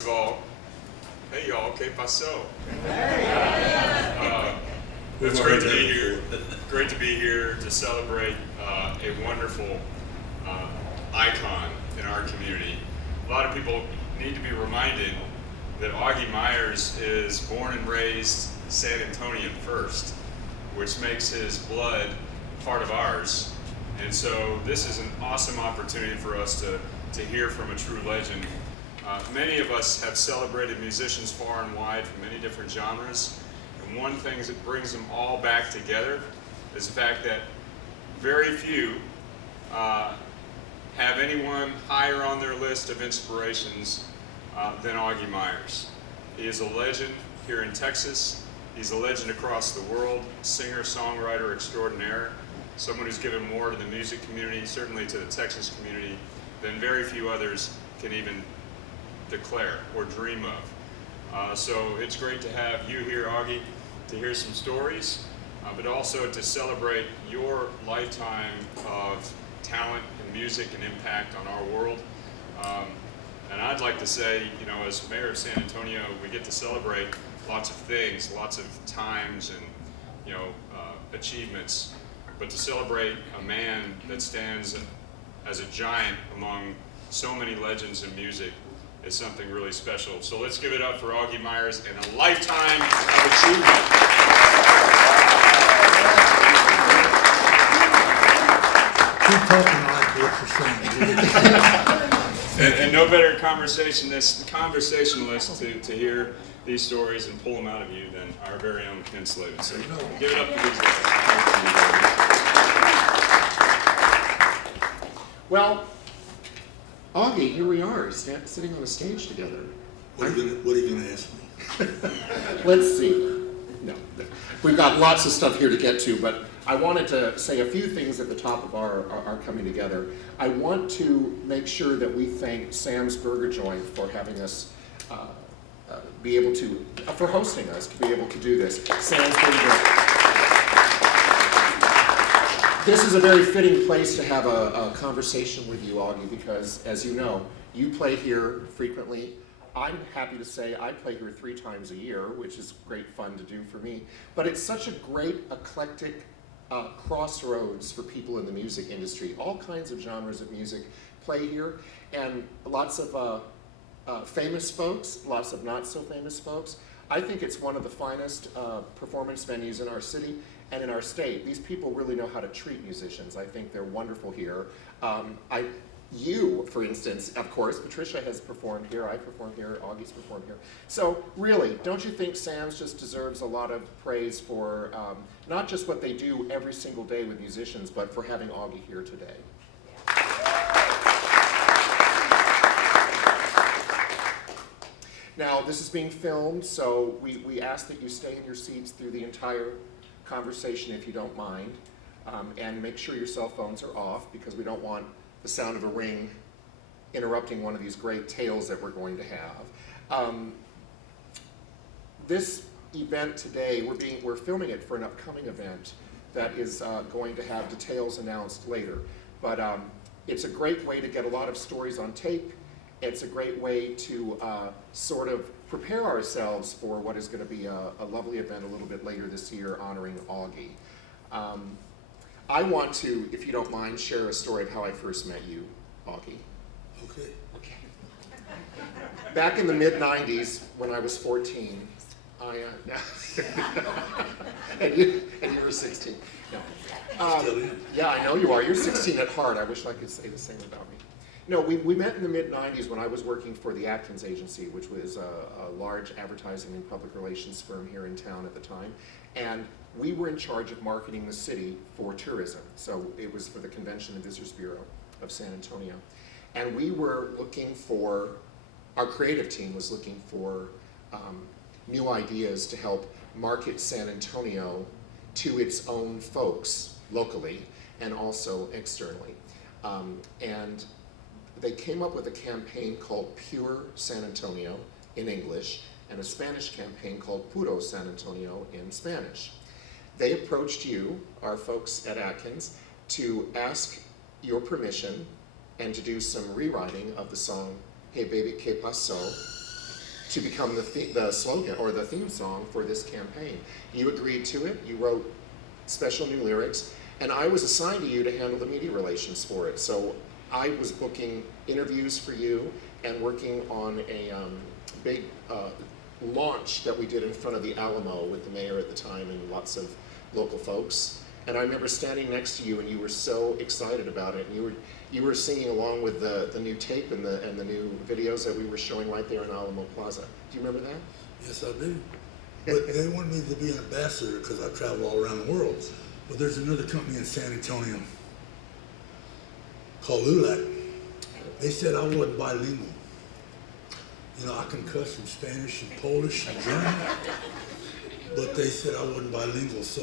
First of all, hey y'all, que paso? It's great to be here. Great to be here to celebrate a wonderful icon in our community. A lot of people need to be reminded that Augie Myers is born and raised San Antonian first, which makes his blood part of ours. And so this is an awesome opportunity for us to hear from a true legend. Many of us have celebrated musicians far and wide from many different genres, and one thing that brings them all back together is the fact that very few have anyone higher on their list of inspirations than Augie Myers. He is a legend here in Texas. He's a legend across the world, singer, songwriter extraordinaire, someone who's given more to the music community, certainly to the Texas community, than very few others can even declare or dream of. So it's great to have you here, Augie, to hear some stories, but also to celebrate your lifetime of talent and music and impact on our world. And I'd like to say, you know, as mayor of San Antonio, we get to celebrate lots of things, lots of times and, you know, achievements, but to celebrate a man that stands as a giant among so many legends in music is something really special. So let's give it up for Augie Myers and a lifetime of achievement. Keep talking, I like what you're saying. And no better conversationalist to hear these stories and pull them out of you than our very own Ken Slavin. So give it up to these guys. Well, Augie, here we are, sitting on a stage together. What are you going to ask me? Let's see. No, we've got lots of stuff here to get to, but I wanted to say a few things at the top of our coming together. I want to make sure that we thank Sam's Burger Joint for having us be able to, for hosting us to be able to do this. Sam's Burger Joint. This is a very fitting place to have a conversation with you, Augie, because, as you know, you play here frequently. I'm happy to say I play here 3 times a year, which is great fun to do for me. But it's such a great, eclectic crossroads for people in the music industry. All kinds of genres of music play here, and lots of famous folks, lots of not so famous folks. I think it's one of the finest performance venues in our city and in our state. These people really know how to treat musicians. I think they're wonderful here. You, for instance, of course, Patricia has performed here, I performed here, Augie's performed here. So really, don't you think Sam's just deserves a lot of praise for not just what they do every single day with musicians, but for having Augie here today? Now, this is being filmed, so we ask that you stay in your seats through the entire conversation if you don't mind, and make sure your cell phones are off because we don't want the sound of a ring interrupting one of these great tales that we're going to have. This event today, we're filming it for an upcoming event that is going to have details announced later, but it's a great way to get a lot of stories on tape. It's a great way to sort of prepare ourselves for what is going to be a lovely event a little bit later this year honoring Augie. I want to, if you don't mind, share a story of how I first met you, Augie. Okay. Okay. Back in the mid-90s, when I was 14, and you were 16. No. Still in. Yeah, I know you are. You're 16 at heart. I wish I could say the same about me. No, we met in the mid-90s when I was working for the Atkins Agency, which was a large advertising and public relations firm here in town at the time. And we were in charge of marketing the city for tourism. So it was for the Convention and Visitors Bureau of San Antonio. And we were looking for, our creative team was looking for new ideas to help market San Antonio to its own folks locally and also externally. And they came up with a campaign called Pure San Antonio in English and a Spanish campaign called Puro San Antonio in Spanish. They approached you, our folks at Atkins, to ask your permission and to do some rewriting of the song Hey Baby, Que Paso, to become the slogan or the theme song for this campaign. You agreed to it, you wrote special new lyrics, and I was assigned to you to handle the media relations for it. So I was booking interviews for you and working on a big launch that we did in front of the Alamo with the mayor at the time and lots of local folks. And I remember standing next to you, and you were so excited about it. And you were singing along with the new tape and the new videos that we were showing right there in Alamo Plaza. Do you remember that? Yes, I do. But they wanted me to be an ambassador because I travel all around the world. But there's another company in San Antonio called LULAC. They said I wasn't bilingual. You know, I can cuss in Spanish and Polish and German, but they said I wasn't bilingual, so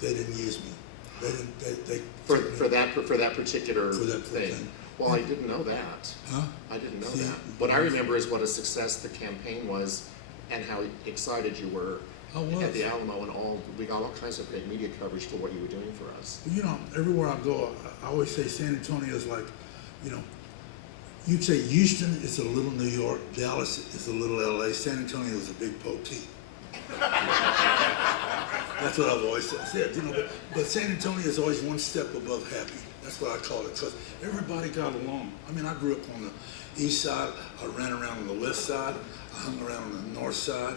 they didn't use me. They didn't. For that particular thing. thing. Well, I didn't know that. Huh? I didn't know See, that. What I remember is what a success the campaign was, and how excited you were I was. at the Alamo, and we got all kinds of great media coverage for what you were doing for us. You know, everywhere I go, I always say San Antonio is like, you know, you'd say Houston is a little New York, Dallas is a little LA, San Antonio is a big poteet. That's what I've always said, you know, but San Antonio is always one step above happy. That's what I call it, because everybody got along. I mean, I grew up on the east side, I ran around on the west side, I hung around on the north side,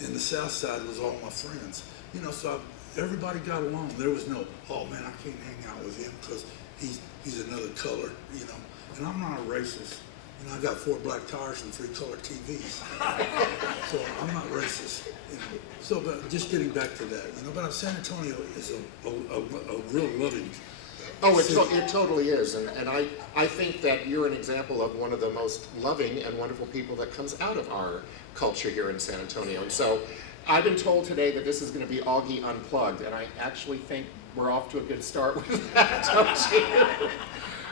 and the south side was all my friends. You know, so everybody got along. There was no, oh man, I can't hang out with him because he's another color, you know. And I'm not a racist. You know, I got 4 black tires and 3 color TVs. So I'm not racist, you know. So, but just getting back to that, you know, but San Antonio is a real loving city. It totally is, and I think that you're an example of one of the most loving and wonderful people that comes out of our culture here in San Antonio. And so I've been told today that this is going to be Augie Unplugged, and I actually think we're off to a good start with that, don't you?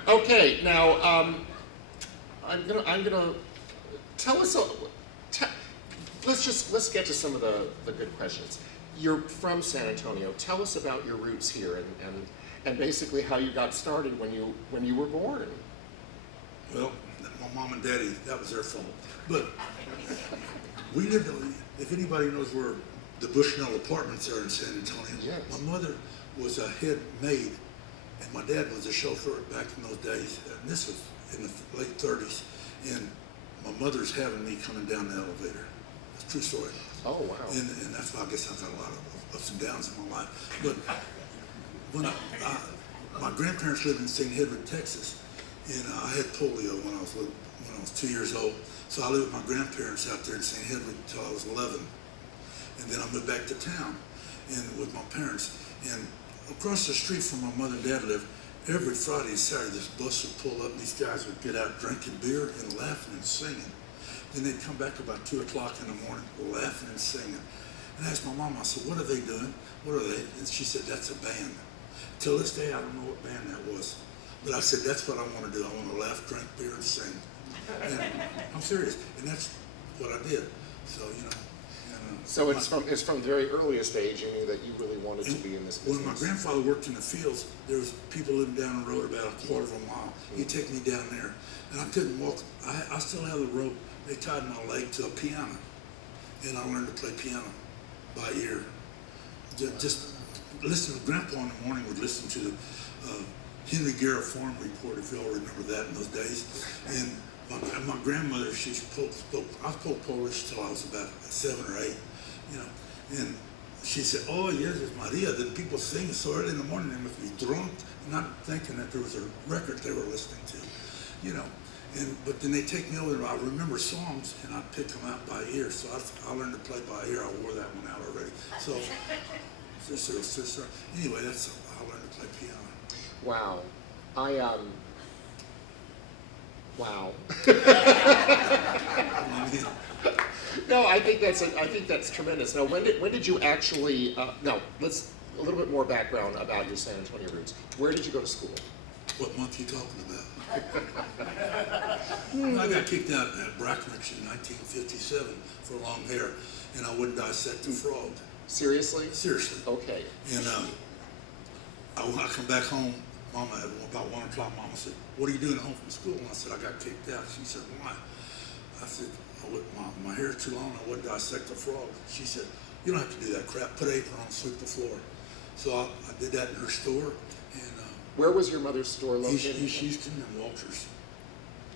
Okay, now I'm gonna tell us. Let's get to some of the good questions. You're from San Antonio. Tell us about your roots here and basically how you got started when you were born. Well, my mom and daddy, that was their fault. But we lived, if anybody knows where the Bushnell Apartments are in San Antonio, Yes. My mother was a head maid, and my dad was a chauffeur back in those days. And this was in the late 30s. And my mother's having me coming down the elevator. It's a true story. Oh wow. And that's why I guess I've got a lot of ups and downs in my life. But when my grandparents lived in St. Edward, Texas, and I had polio when I was 2 years old. So I lived with my grandparents out there in St. Edward until I was 11. And then I moved back to town and with my parents. And across the street from my mother and dad lived, every Friday and Saturday this bus would pull up and these guys would get out drinking beer and laughing and singing. Then they'd come back about 2 o'clock in the morning laughing and singing. And I asked my mom, I said, what are they doing? What are they? And she said, that's a band. Till this day, I don't know what band that was. But I said, that's what I want to do. I want to laugh, drink beer, and sing. And I'm serious. And that's what I did. So, you know. So it's from the very earliest age you knew that you really wanted to be in this business. When my grandfather worked in the fields, there was people living down the road about a quarter of a mile. He'd take me down there, and I couldn't walk. I still have the rope. They tied my leg to a piano, and I learned to play piano by ear. Just listen to Grandpa in the morning. Would listen to the Henry Garrett Farm Report, if y'all remember that in those days. And my grandmother, I spoke Polish till I was about 7 or 8, you know. And she said, "Oh, Jezus Maria." Then people sing so early in the morning, they must be drunk, not thinking that there was a record they were listening to, you know. But then they take me over, and I remember songs, and I pick them out by ear. So I learned to play by ear. I wore that one out already. So, sister. Anyway, that's how I learned to play piano. Wow. Wow. No, I think that's tremendous. Now, when did you actually? Let's a little bit more background about your San Antonio roots. Where did you go to school? What month are you talking about? I got kicked out at Brackenridge in 1957 for long hair, and I wouldn't dissect a frog. Seriously? Seriously. Okay. And when I come back home, Mama, at about 1 o'clock, Mama said, "What are you doing at home from school?" And I said, "I got kicked out." She said, "Why?" I said, my hair's too long, I wouldn't dissect a frog. She said, you don't have to do that crap, put an apron on and sweep the floor. So I did that in her store, and Where was your mother's store located? East Houston and Walters.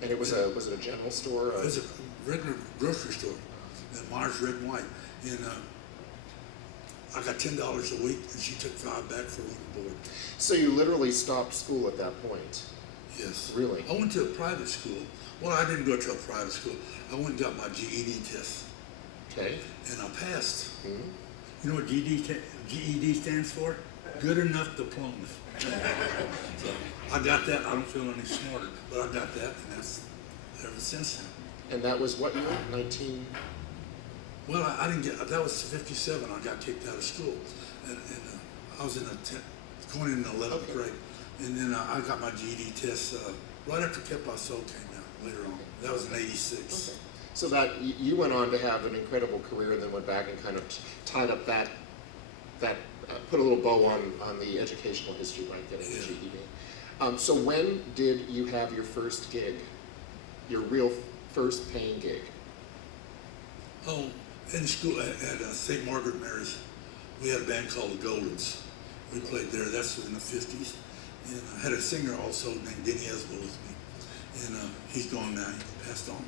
And was it a general store? It was a regular grocery store, at Myers Red and White. And I got $10 a week, and she took $5 back for room and board. So you literally stopped school at that point? Yes. Really? I went to a private school. Well, I didn't go to a private school. I went and got my GED test, Okay. and I passed. Mhm. You know what GED stands for? Good enough diploma. So I got that. I don't feel any smarter, but I got that, and that's ever since then. And that was what year? 19? Well, I didn't get, that was 57, I got kicked out of school. And I was going in the 11th grade. And then I got my GED test right after Kept Our Soul came out later on. That was in 86. Okay. So that you went on to have an incredible career and then went back and kind of tied up that put a little bow on the educational history by getting the GED. So when did you have your first gig, your real first paying gig? Oh, in school at St. Margaret Mary's, we had a band called the Goldens. We played there, that's in the 50s. And I had a singer also named Denny Esbo with me. And he's gone now, he passed on.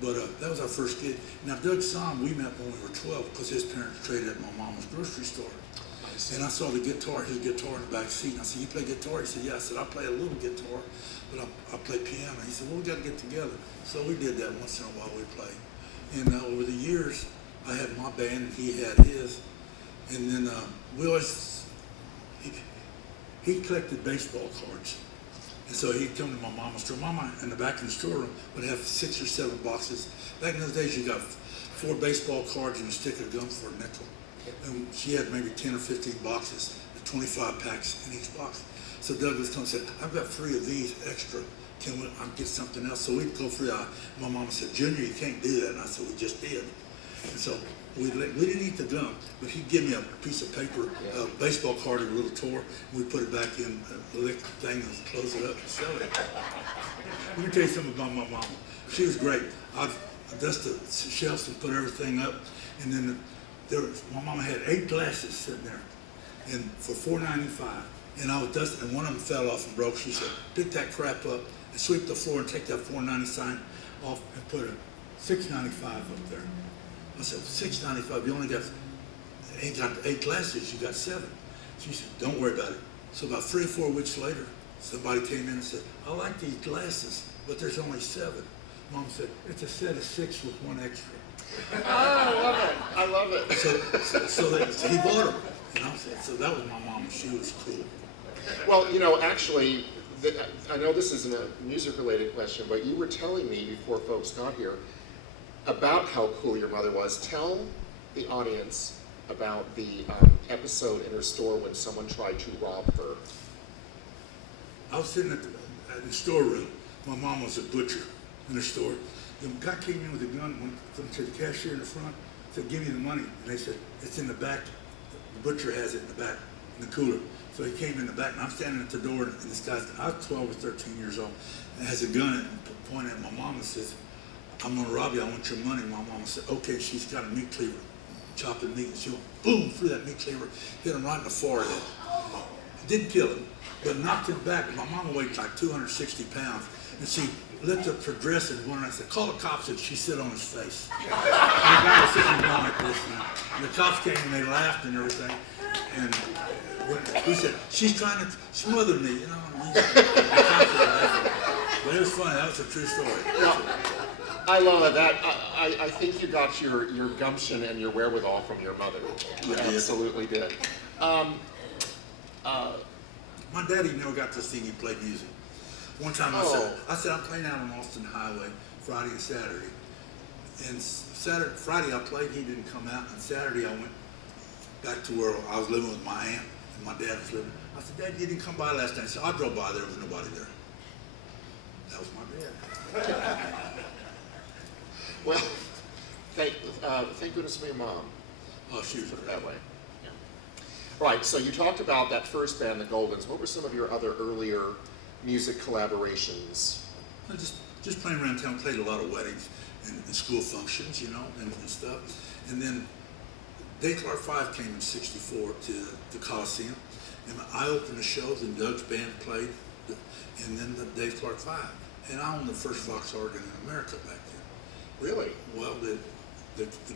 But that was our first gig. Now, Doug Somm, we met when we were 12 because his parents traded at my mama's grocery store. And I saw his guitar in the back seat. And I said, you play guitar? He said, yeah. I said, I play a little guitar, but I play piano. He said, well, we got to get together. So we did that once in a while, we played. And over the years, I had my band and he had his. And then we always, he collected baseball cards. And so he'd come to my mama's store. Mama, in the back of the storeroom, would have 6 or 7 boxes. Back in those days, you got 4 baseball cards and a stick of gum for a nickel. And she had maybe 10 or 15 boxes, 25 packs in each box. So Doug would come and said, I've got 3 of these extra. Can I get something else? So we'd go for that. My mama said, Junior, you can't do that. And I said, we just did. And so we didn't eat the gum, but he'd give me a piece of paper, a baseball card and a little tour, and we'd put it back in the lick thing and close it up and sell it. Let me tell you something about my mama. She was great. I'd dust the shelves and put everything up, and then my mama had 8 glasses sitting there, and for $4.95. And I was dusting, and one of them fell off and broke. She said, pick that crap up and sweep the floor and take that $4.90 sign off and put a $6.95 up there. I said, $6.95, you only ain't got 8 glasses, you got 7. She said, don't worry about it. So about 3 or 4 weeks later, somebody came in and said, I like these glasses, but there's only 7. Mom said, it's a set of 6 with 1 extra. Oh, I love it. I love it. So he bought them. You know? So that was my mom. She was cool. Well, you know, actually, I know this isn't a music-related question, but you were telling me before folks got here about how cool your mother was. Tell the audience about the episode in her store when someone tried to rob her. I was sitting at the storeroom. My mom was a butcher in the store. The guy came in with a gun, went to the cashier in the front, said, give me the money. And they said, it's in the back. The butcher has it in the back, in the cooler. So he came in the back, and I'm standing at the door, and this guy's, I was 12 or 13 years old, and has a gun and pointing at my mom and says, I'm gonna rob you, I want your money. My mama said, okay, she's got a meat cleaver, chopping meat, and she went, boom, threw that meat cleaver, hit him right in the forehead. Didn't kill him, but knocked him back. My mama weighed like 260 pounds, and she lifted up her dress and went around and said, call the cops, and she sit on his face. And the guy was sitting down like this, and the cops came and they laughed and everything, and he said, she's trying to smother me, you know. And the cops were laughing. But it was funny, that was a true story. I love that. I think you got your gumption and your wherewithal from your mother. You absolutely did. My daddy never got to see me play music. One time I said I'm playing out on Austin Highway Friday and Saturday. And Friday I played, he didn't come out. And Saturday I went back to where I was living with my aunt and my dad was living. I said, Dad, you didn't come by last night. He said, I drove by, there was nobody there. That was my dad. Well, thank goodness for your mom. Oh, she was That way. Yeah. Right, so you talked about that first band, the Goldens. What were some of your other earlier music collaborations? Just playing around town, played a lot of weddings. in school functions, you know, and stuff. And then Dave Clark 5 came in '64 to the Coliseum, and I opened the show, then Doug's band played, and then the Dave Clark 5. And I owned the first Vox organ in America back then. Really? Well, the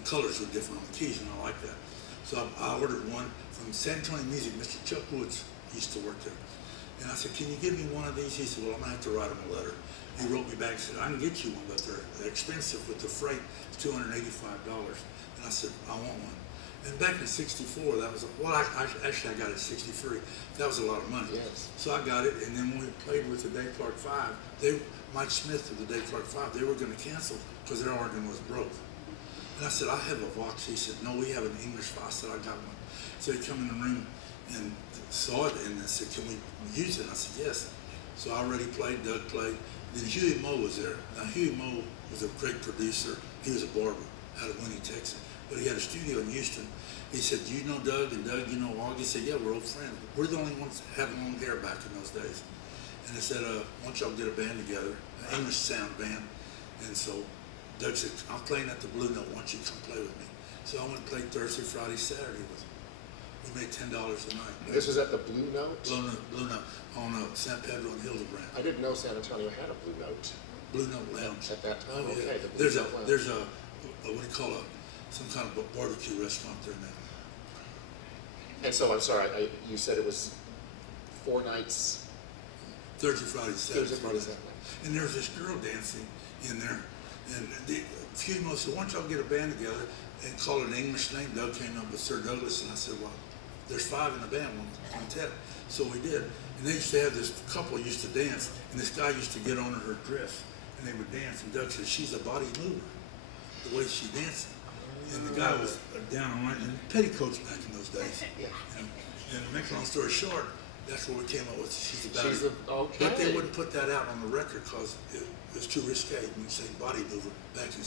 colors were different on the keys, and I like that. So I ordered one from San Antonio Music. Mr. Chuck Woods used to work there. And I said, can you give me one of these? He said, well, I'm going to have to write him a letter. He wrote me back and said, I can get you one, but they're expensive with the freight. It's $285. And I said, I want one. And back in '64, that was, well, actually I got it in '63. That was a lot of money. Yes. So I got it, and then when we played with the Dave Clark 5, Mike Smith of the Dave Clark 5, they were going to cancel because their organ was broke. And I said, I have a Vox. He said, no, we have an English Vox. I said, I got one. So he come in the room and saw it, and I said, can we use it? And I said, yes. So I already played, Doug played. Then Huey Moe was there. Now, Huey Moe was a great producer. He was a barber out of Winnie, Texas. But he had a studio in Houston. He said, do you know Doug? And Doug, you know Augie? He said, yeah, we're old friends. We're the only ones that had long hair back in those days. And I said, why don't y'all get a band together, an English sound band. And so Doug said, I'm playing at the Blue Note. Why don't you come play with me? So I went and played Thursday, Friday, Saturday with him. We made $10 a night. This was at the Blue Note? Blue Note on San Pedro and Hildebrand. I didn't know San Antonio had a Blue Note Blue Note Lounge. at that time. Oh, Okay. yeah. the Blue Note Lounge. There's a what do you call some kind of barbecue restaurant there now. And so, I'm sorry, you said it was 4 nights? Thursday, Friday, Saturday. Thursday, Friday, Saturday. And there was this girl dancing in there, and few of them said, why don't y'all get a band together and call it an English name? Doug came up with Sir Douglas, and I said, well, there's 5 in the band, one quintet. So we did. And they used to have this couple used to dance, and this guy used to get on her dress, and they would dance, and Doug said, she's a body mover, the way she dances. And the guy was down on in petticoats back in those days. Yeah. And to make a long story short, that's what we came up with. She's about She's it. okay. But they wouldn't put that out on the record because it was too risque when you say body mover back in.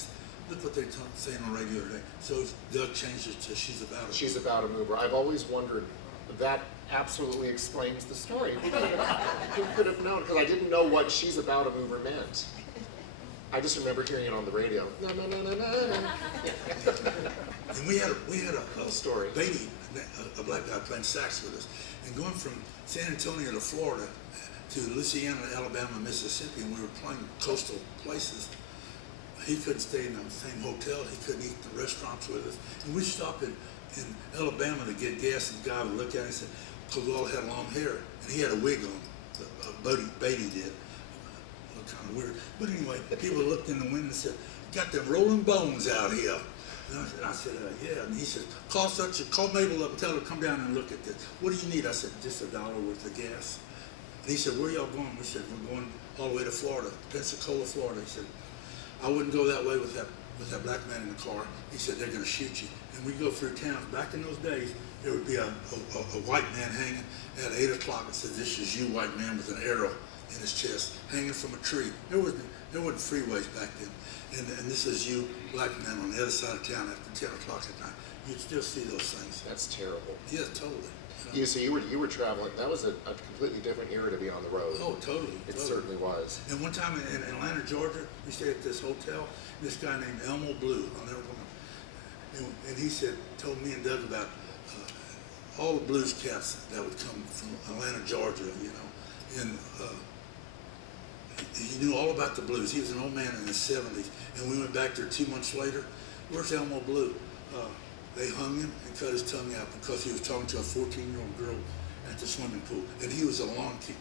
Look what they're saying on radio today. So Doug changed it to she's about it. She's about a mover. I've always wondered, that absolutely explains the story. Who could have known? Because I didn't know what she's about a mover meant. I just remember hearing it on the radio. No, no, no, no, no, no. And we had a Story. baby, a black guy playing sax with us, and going from San Antonio to Florida to Louisiana, Alabama, Mississippi, and we were playing coastal places. He couldn't stay in the same hotel. He couldn't eat in the restaurants with us. And we'd stop in Alabama to get gas, and the guy would look at it and say, because we all had long hair, and he had a wig on. Beatty did. Kind of weird. But anyway, people looked in the window and said, got them rolling bones out here. And I said, yeah. And he said, call Mabel up and tell her to come down and look at this. What do you need? I said, just $1 worth of gas. And he said, where y'all going? We said, we're going all the way to Florida, Pensacola, Florida. He said, I wouldn't go that way with that black man in the car. He said, they're going to shoot you. And we go through town. Back in those days, there would be a white man hanging at 8 o'clock and said, this is you, white man, with an arrow in his chest, hanging from a tree. There wasn't freeways back then. And this is you, black man, on the other side of town after 10 o'clock at night. You'd still see those things. That's terrible. Yeah, totally. Yeah, so you were traveling. That was a completely different era to be on the road. Oh, totally. It totally. certainly was. And one time in Atlanta, Georgia, we stayed at this hotel. This guy named Elmo Blue, I'll never forget. And he said, told me and Doug about all the blues cats that would come from Atlanta, Georgia, you know. And he knew all about the blues. He was an old man in his 70s. And we went back there 2 months later. Where's Elmo Blue? They hung him and cut his tongue out because he was talking to a 14-year-old girl at the swimming pool. And he was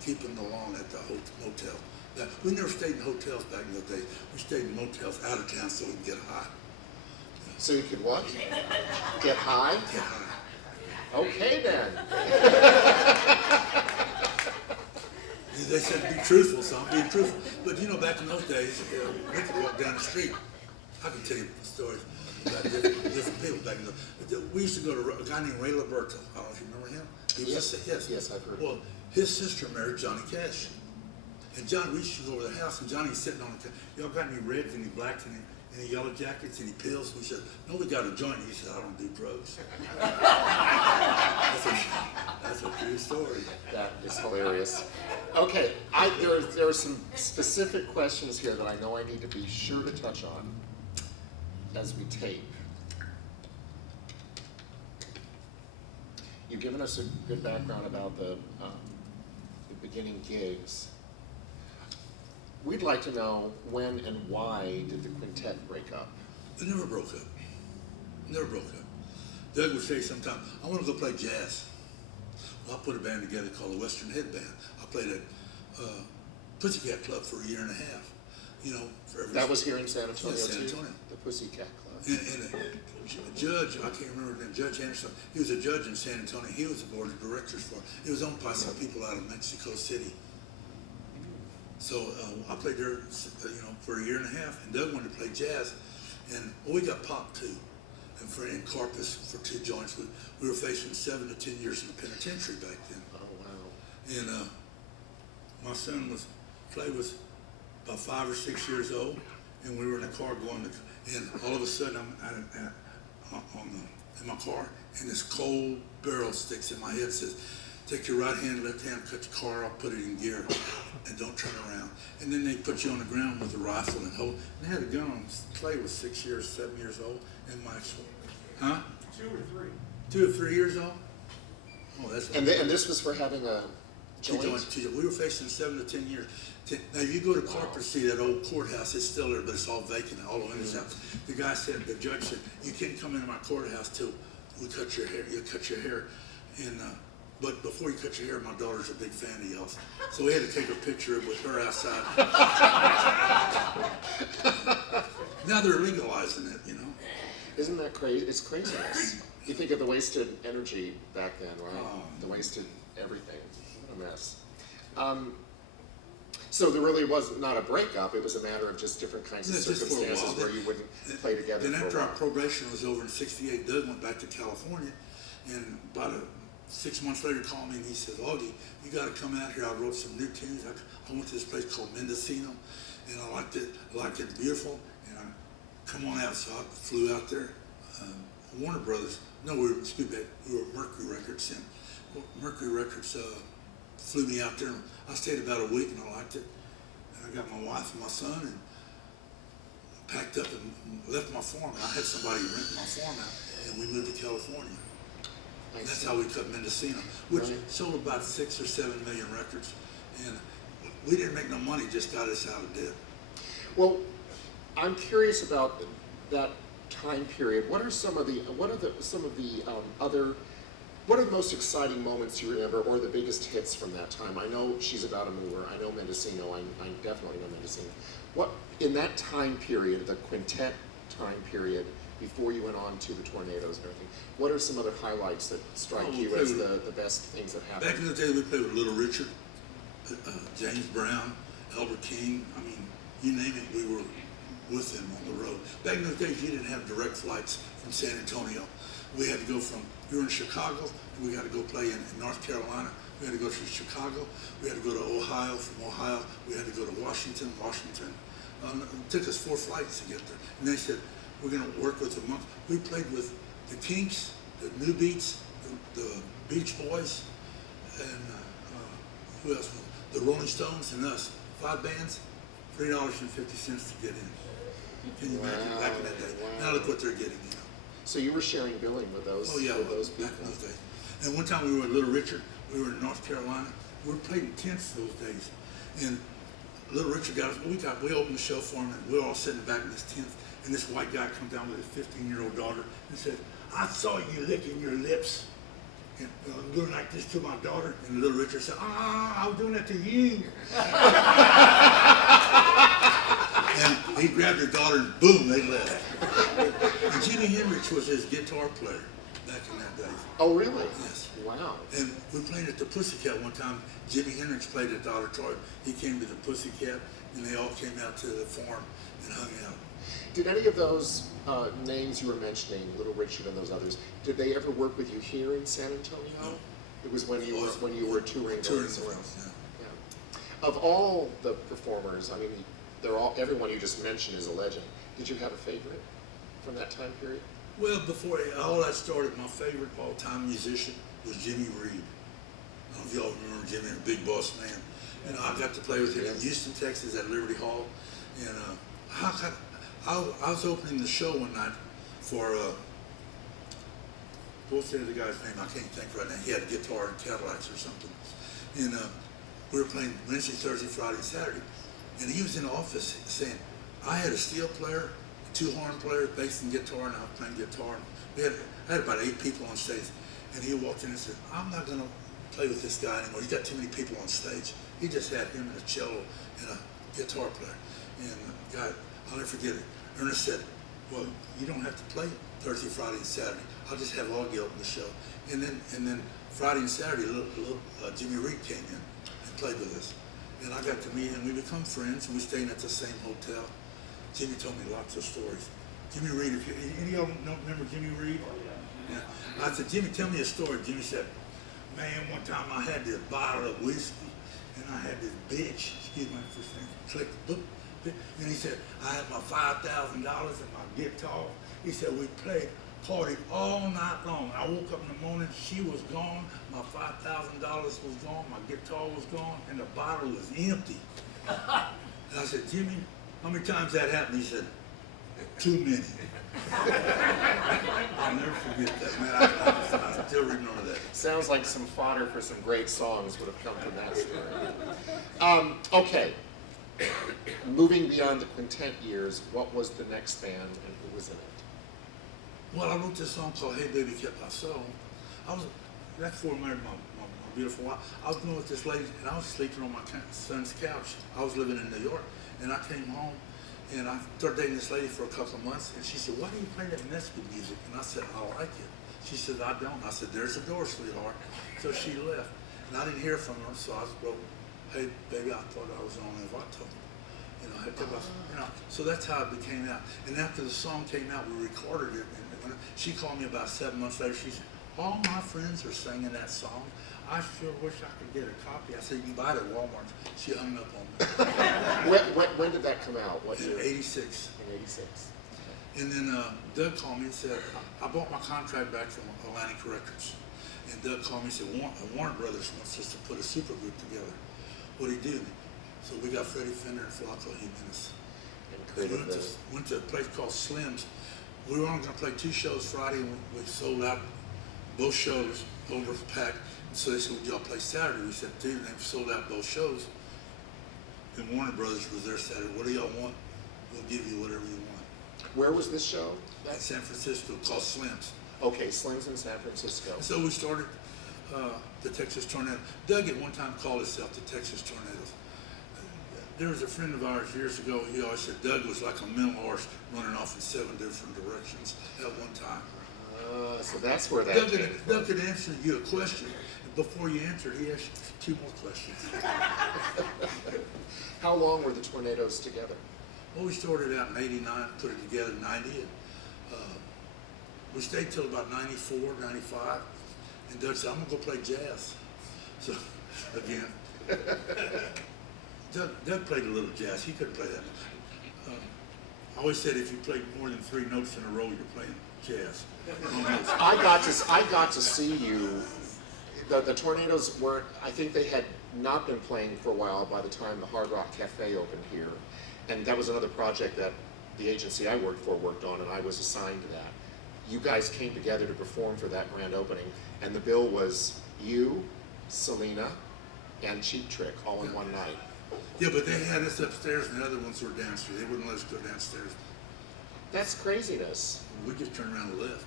keeping the lawn at the motel. Now, we never stayed in hotels back in those days. We stayed in motels out of town so we could get high. So you could what? Get high? Get high. Okay then. They said be truthful, so I'm being truthful. But you know, back in those days, we could walk down the street. I can tell you stories about different people back in those. We used to go to a guy named Ray Liberto. I don't know if you remember him. He was Yes, I've heard. Well, his sister married Johnny Cash. And Johnny, we used to go over to the house, and Johnny's sitting on the couch. Y'all got any reds, any blacks, any yellow jackets, any pills? We said, no, we got a joint. He said, I don't do drugs. That's a true story. That is hilarious. Okay, there are some specific questions here that I know I need to be sure to touch on. as we tape. You've given us a good background about the beginning gigs. We'd like to know when and why did the quintet break up? They never broke up. Never broke up. Doug would say sometimes, I want to go play jazz. Well, I put a band together called the Western Head Band. I played at Pussycat Club for a year and a half. You know, for every That was here in San Antonio, San too? Antonio. The Pussycat Club. And Judge, I can't remember his name, Judge Anderson, he was a judge in San Antonio. He was the board of directors for it. It was owned by some people out of Mexico City. So I played there, for a year and a half, and Doug wanted to play jazz. And we got popped too. And in Corpus for 2 joints, we were facing 7 to 10 years in the penitentiary back then. Oh, wow. And my son Clay was about 5 or 6 years old, and we were in the car going and all of a sudden I'm in my car, and this cold barrel sticks in my head and says, take your right hand, left hand, cut your car off, put it in gear, and don't turn around. And then they put you on the ground with a rifle and hold. And they had a gun on. Clay was 7 years old, and Mike, 2 or 3. 2 or 3 years old. Oh, that's. And this was for having a joint? We were facing 7 to 10 years. Now, if you go to Corpus, see that old courthouse, it's still there, but it's all vacant, all the windows out. The guy said, the judge said, you can't come into my courthouse till we cut your hair. You cut your hair. And, but before you cut your hair, my daughter's a big fan of y'all. So we had to take a picture with her outside. Now they're legalizing it, you know. Isn't that crazy? It's craziness. You think of the wasted energy back then, right? Oh. The wasted everything. What a mess. So there really was not a breakup. It was a matter of just different kinds of Yeah, just for a while. circumstances where you wouldn't play together Then for after a our while. probation was over in '68, Doug went back to California, and about 6 months later called me and he said, Augie, you got to come out here. I wrote some new tunes. I went to this place called Mendocino, and I liked it beautiful, and I come on out. So I flew out there. Warner Brothers, no, we were Mercury Records, and Mercury Records flew me out there. And I stayed about a week, and I liked it. And I got my wife and my son, and packed up and left my farm. I had somebody rent my farm out, and we moved to California. And that's how we cut Mendocino, which sold about 6 or 7 million records. And we didn't make no money, just got us out of debt. Well, I'm curious about that time period. What are the most exciting moments you remember, or the biggest hits from that time? I know She's About a Mover. I know Mendocino. I definitely know Mendocino. What in that time period, the quintet time period, before you went on to the Tornadoes and everything, what are some other highlights that strike you as the best things that happened? Back in the day, we played with Little Richard, James Brown, Albert King. I mean, you name it, we were with them on the road. Back in the days, you didn't have direct flights from San Antonio. We had to go you were in Chicago, and we had to go play in North Carolina. We had to go to Chicago. We had to go to Ohio. From Ohio, we had to go to Washington. It took us 4 flights to get there. And they said, we're going to work with the month. We played with the Kinks, the New Beats, the Beach Boys, and who else? The Rolling Stones and us. 5 bands, $3.50 to get in. Can you imagine back in that day? Wow. Now look what they're getting, you know. So you were sharing billing with those, with those people. Back in those days. And one time we were at Little Richard, we were in North Carolina. We were playing in tents those days. And Little Richard got us, we opened the show for him, and we were all sitting back in this tent. And this white guy come down with his 15-year-old daughter and said, I saw you licking your lips. And I'm doing like this to my daughter. And Little Richard said, I was doing that to you. And he grabbed her daughter and boom, they left. And Jimi Hendrix was his guitar player back in that day. Oh, really? Yes. Wow. And we played at the Pussycat one time. Jimi Hendrix played at the auditorium. He came to the Pussycat, and they all came out to the farm and hung out. Did any of those names you were mentioning, Little Richard and those others, did they ever work with you here in San Antonio? No. It was when you were touring Touring somewhere around, else. Yeah. Of all the performers, I mean, everyone you just mentioned is a legend. Did you have a favorite from that time period? Well, before all that started, my favorite all-time musician was Jimmy Reed. I don't know if y'all remember Jimmy, the Big Boss Man. You know, I got to play with him in Houston, Texas at Liberty Hall. And I was opening the show one night for, what's the other guy's name? I can't think right now. He had a guitar and Cadillacs or something. And we were playing Wednesday, Thursday, Friday, and Saturday. And he was in the office saying, I had a steel player, 2 horn players, bass and guitar, and I was playing guitar. I had about 8 people on stage. And he walked in and said, I'm not going to play with this guy anymore. He's got too many people on stage. He just had him and a cello and a guitar player. And the guy, I'll never forget it. Ernest said, well, you don't have to play Thursday, Friday, and Saturday. I'll just have Augie open the show. And then Friday and Saturday, Jimmy Reed came in and played with us. And I got to meet him. We become friends, and we stayed at the same hotel. Jimmy told me lots of stories. Jimmy Reed, if you, any of them don't remember Jimmy Reed? Yeah. I said, Jimmy, tell me a story. Jimmy said, man, one time I had this bottle of whiskey, and I had this bitch, excuse my first name, click, boop, and he said, I had my $5,000 and my guitar. He said, we partied all night long. I woke up in the morning, she was gone, my $5,000 was gone, my guitar was gone, and the bottle was empty. And I said, Jimmy, how many times that happened? He said, too many. I'll never forget that, man. I still remember that. Sounds like some fodder for some great songs would have come from that story. Okay. Moving beyond the quintet years, what was the next band and who was in it? Well, I wrote this song called Hey Baby Kept My Soul. That's before I married my beautiful wife. I was going with this lady, and I was sleeping on my son's couch. I was living in New York, and I came home, and I started dating this lady for a couple of months, and she said, why do you play that Mexican music? And I said, I like it. She said, I don't. I said, there's a door, sweetheart. So she left, and I didn't hear from her, so I wrote, hey, baby, I thought I was the only vato. So that's how it became out. And after the song came out, we recorded it, and she called me about 7 months later. She said, all my friends are singing that song. I sure wish I could get a copy. I said, you can buy it at Walmart. She hung up on me. When did that come out? What year? In 86. In 86. And then Doug called me and said, I bought my contract back from Atlantic Records. And Doug called me and said, Warner Brothers wants us to put a super group together. What do you do? So we got Freddie Fender and Flacco Jimenez. We went to a place called Slim's. We were only going to play 2 shows Friday, and we sold out both shows, overpacked. So they said, would y'all play Saturday? We said, dude, they've sold out both shows. And Warner Brothers was there Saturday. What do y'all want? We'll give you whatever you want. Where was this show? In San Francisco, called Slim's. Okay, Slim's in San Francisco. So we started the Texas Tornado. Doug at one time called himself the Texas Tornadoes. There was a friend of ours years ago, he always said Doug was like a mental horse running off in 7 different directions at one time. So that's where that Doug could answer you a question. Before you answered, he asked you 2 more questions. How long were the Tornadoes together? Well, we started out in 89, put it together in 90. And, we stayed till about 94, 95. And Doug said, I'm going to go play jazz. So, again, Doug played a little jazz. He couldn't play that. I always said if you played more than 3 notes in a row, you're playing jazz. I got to see you. The Tornadoes weren't, I think they had not been playing for a while by the time the Hard Rock Cafe opened here. And that was another project that the agency I worked for worked on, and I was assigned to that. You guys came together to perform for that grand opening, and the bill was you, Selena, and Cheap Trick all in one night. Yeah, but they had us upstairs and the other ones were downstairs. They wouldn't let us go downstairs. That's craziness. We just turned around and left.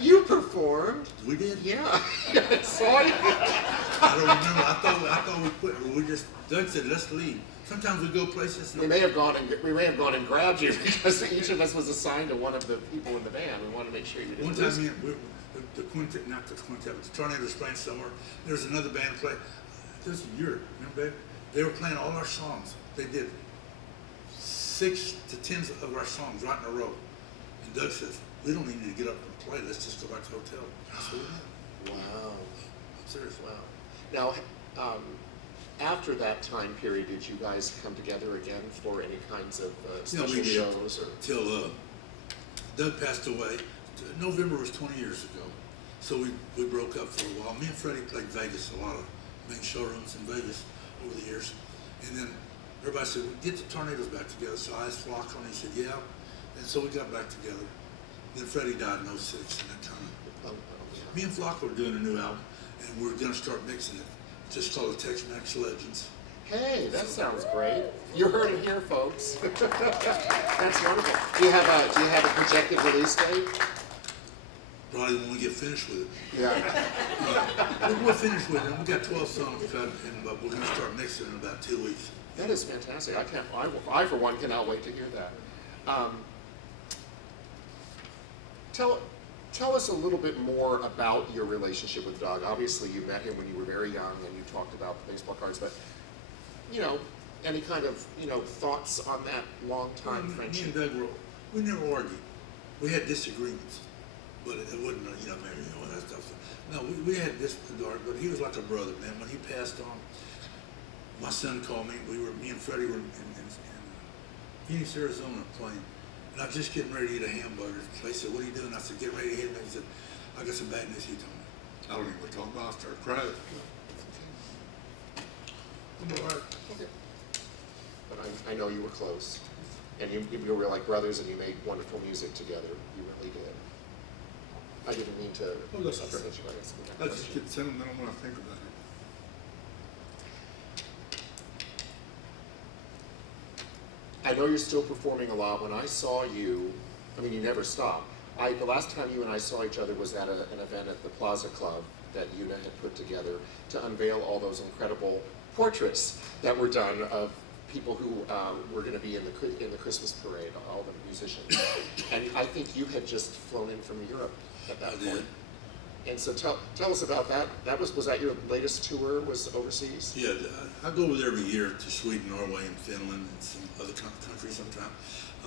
You performed? We did? Yeah. I saw you. I don't remember. I thought we quit. We just, Doug said, let's leave. Sometimes we go places. We may have gone and grabbed you because each of us was assigned to one of the people in the band. We wanted to make sure you didn't One lose. time, the quintet, not the quintet, but the Tornadoes playing somewhere. There was another band playing. This was Europe, remember that? They were playing all our songs. They did 6 to 10 of our songs right in a row. And Doug says, we don't need to get up and play. Let's just go back to the hotel. So we did. Wow. I'm serious. Wow. Now, after that time period, did you guys come together again for any kinds of special shows? Or? Till Doug passed away. November was 20 years ago. So we broke up for a while. Me and Freddie played Vegas, a lot of main showrooms in Vegas over the years. And then everybody said, get the Tornadoes back together. So I asked Flacco, and he said, yeah. And so we got back together. Then Freddie died in '06, and that kind of. Me and Flocko are doing a new album, and we're gonna start mixing it. Just called it Tex-Mex Legends. Hey, that sounds great. You heard it here, folks. That's wonderful. Do you have a projected release date? Probably when we get finished with it. Yeah. We're finished with it. We got 12 songs cut, and we're gonna start mixing in about 2 weeks. That is fantastic. I for one cannot wait to hear that. Tell us a little bit more about your relationship with Doug. Obviously, you met him when you were very young, and you talked about the baseball cards. But any kind of thoughts on that long time Me friendship? and Doug we never argued. We had disagreements, but it wasn't maybe that stuff. No, we had disagreements, but he was like a brother, man. When he passed on, my son called me. Me and Freddie were in Phoenix, Arizona playing. And I was just getting ready to eat a hamburger. They said, "What are you doing?" I said, "Getting ready to hit him." He said, "I got some bad news." He told me. I don't even want to talk about it. I started crying. I'm all right. Okay. But I know you were close, and you were like brothers, and you made wonderful music together. You really did. I didn't mean to. Oh, that's okay. I just Question. get sentimental when I think about it. I know you're still performing a lot. When I saw you, I mean, you never stop. The last time you and I saw each other was at an event at the Plaza Club that Una had put together to unveil all those incredible portraits that were done of people who were going to be in the Christmas parade, all the musicians. And I think you had just flown in from Europe at that point. And so tell us about that. Was that your latest tour? Was overseas? Yeah, I go over there every year to Sweden, Norway, and Finland, and some other countries sometimes.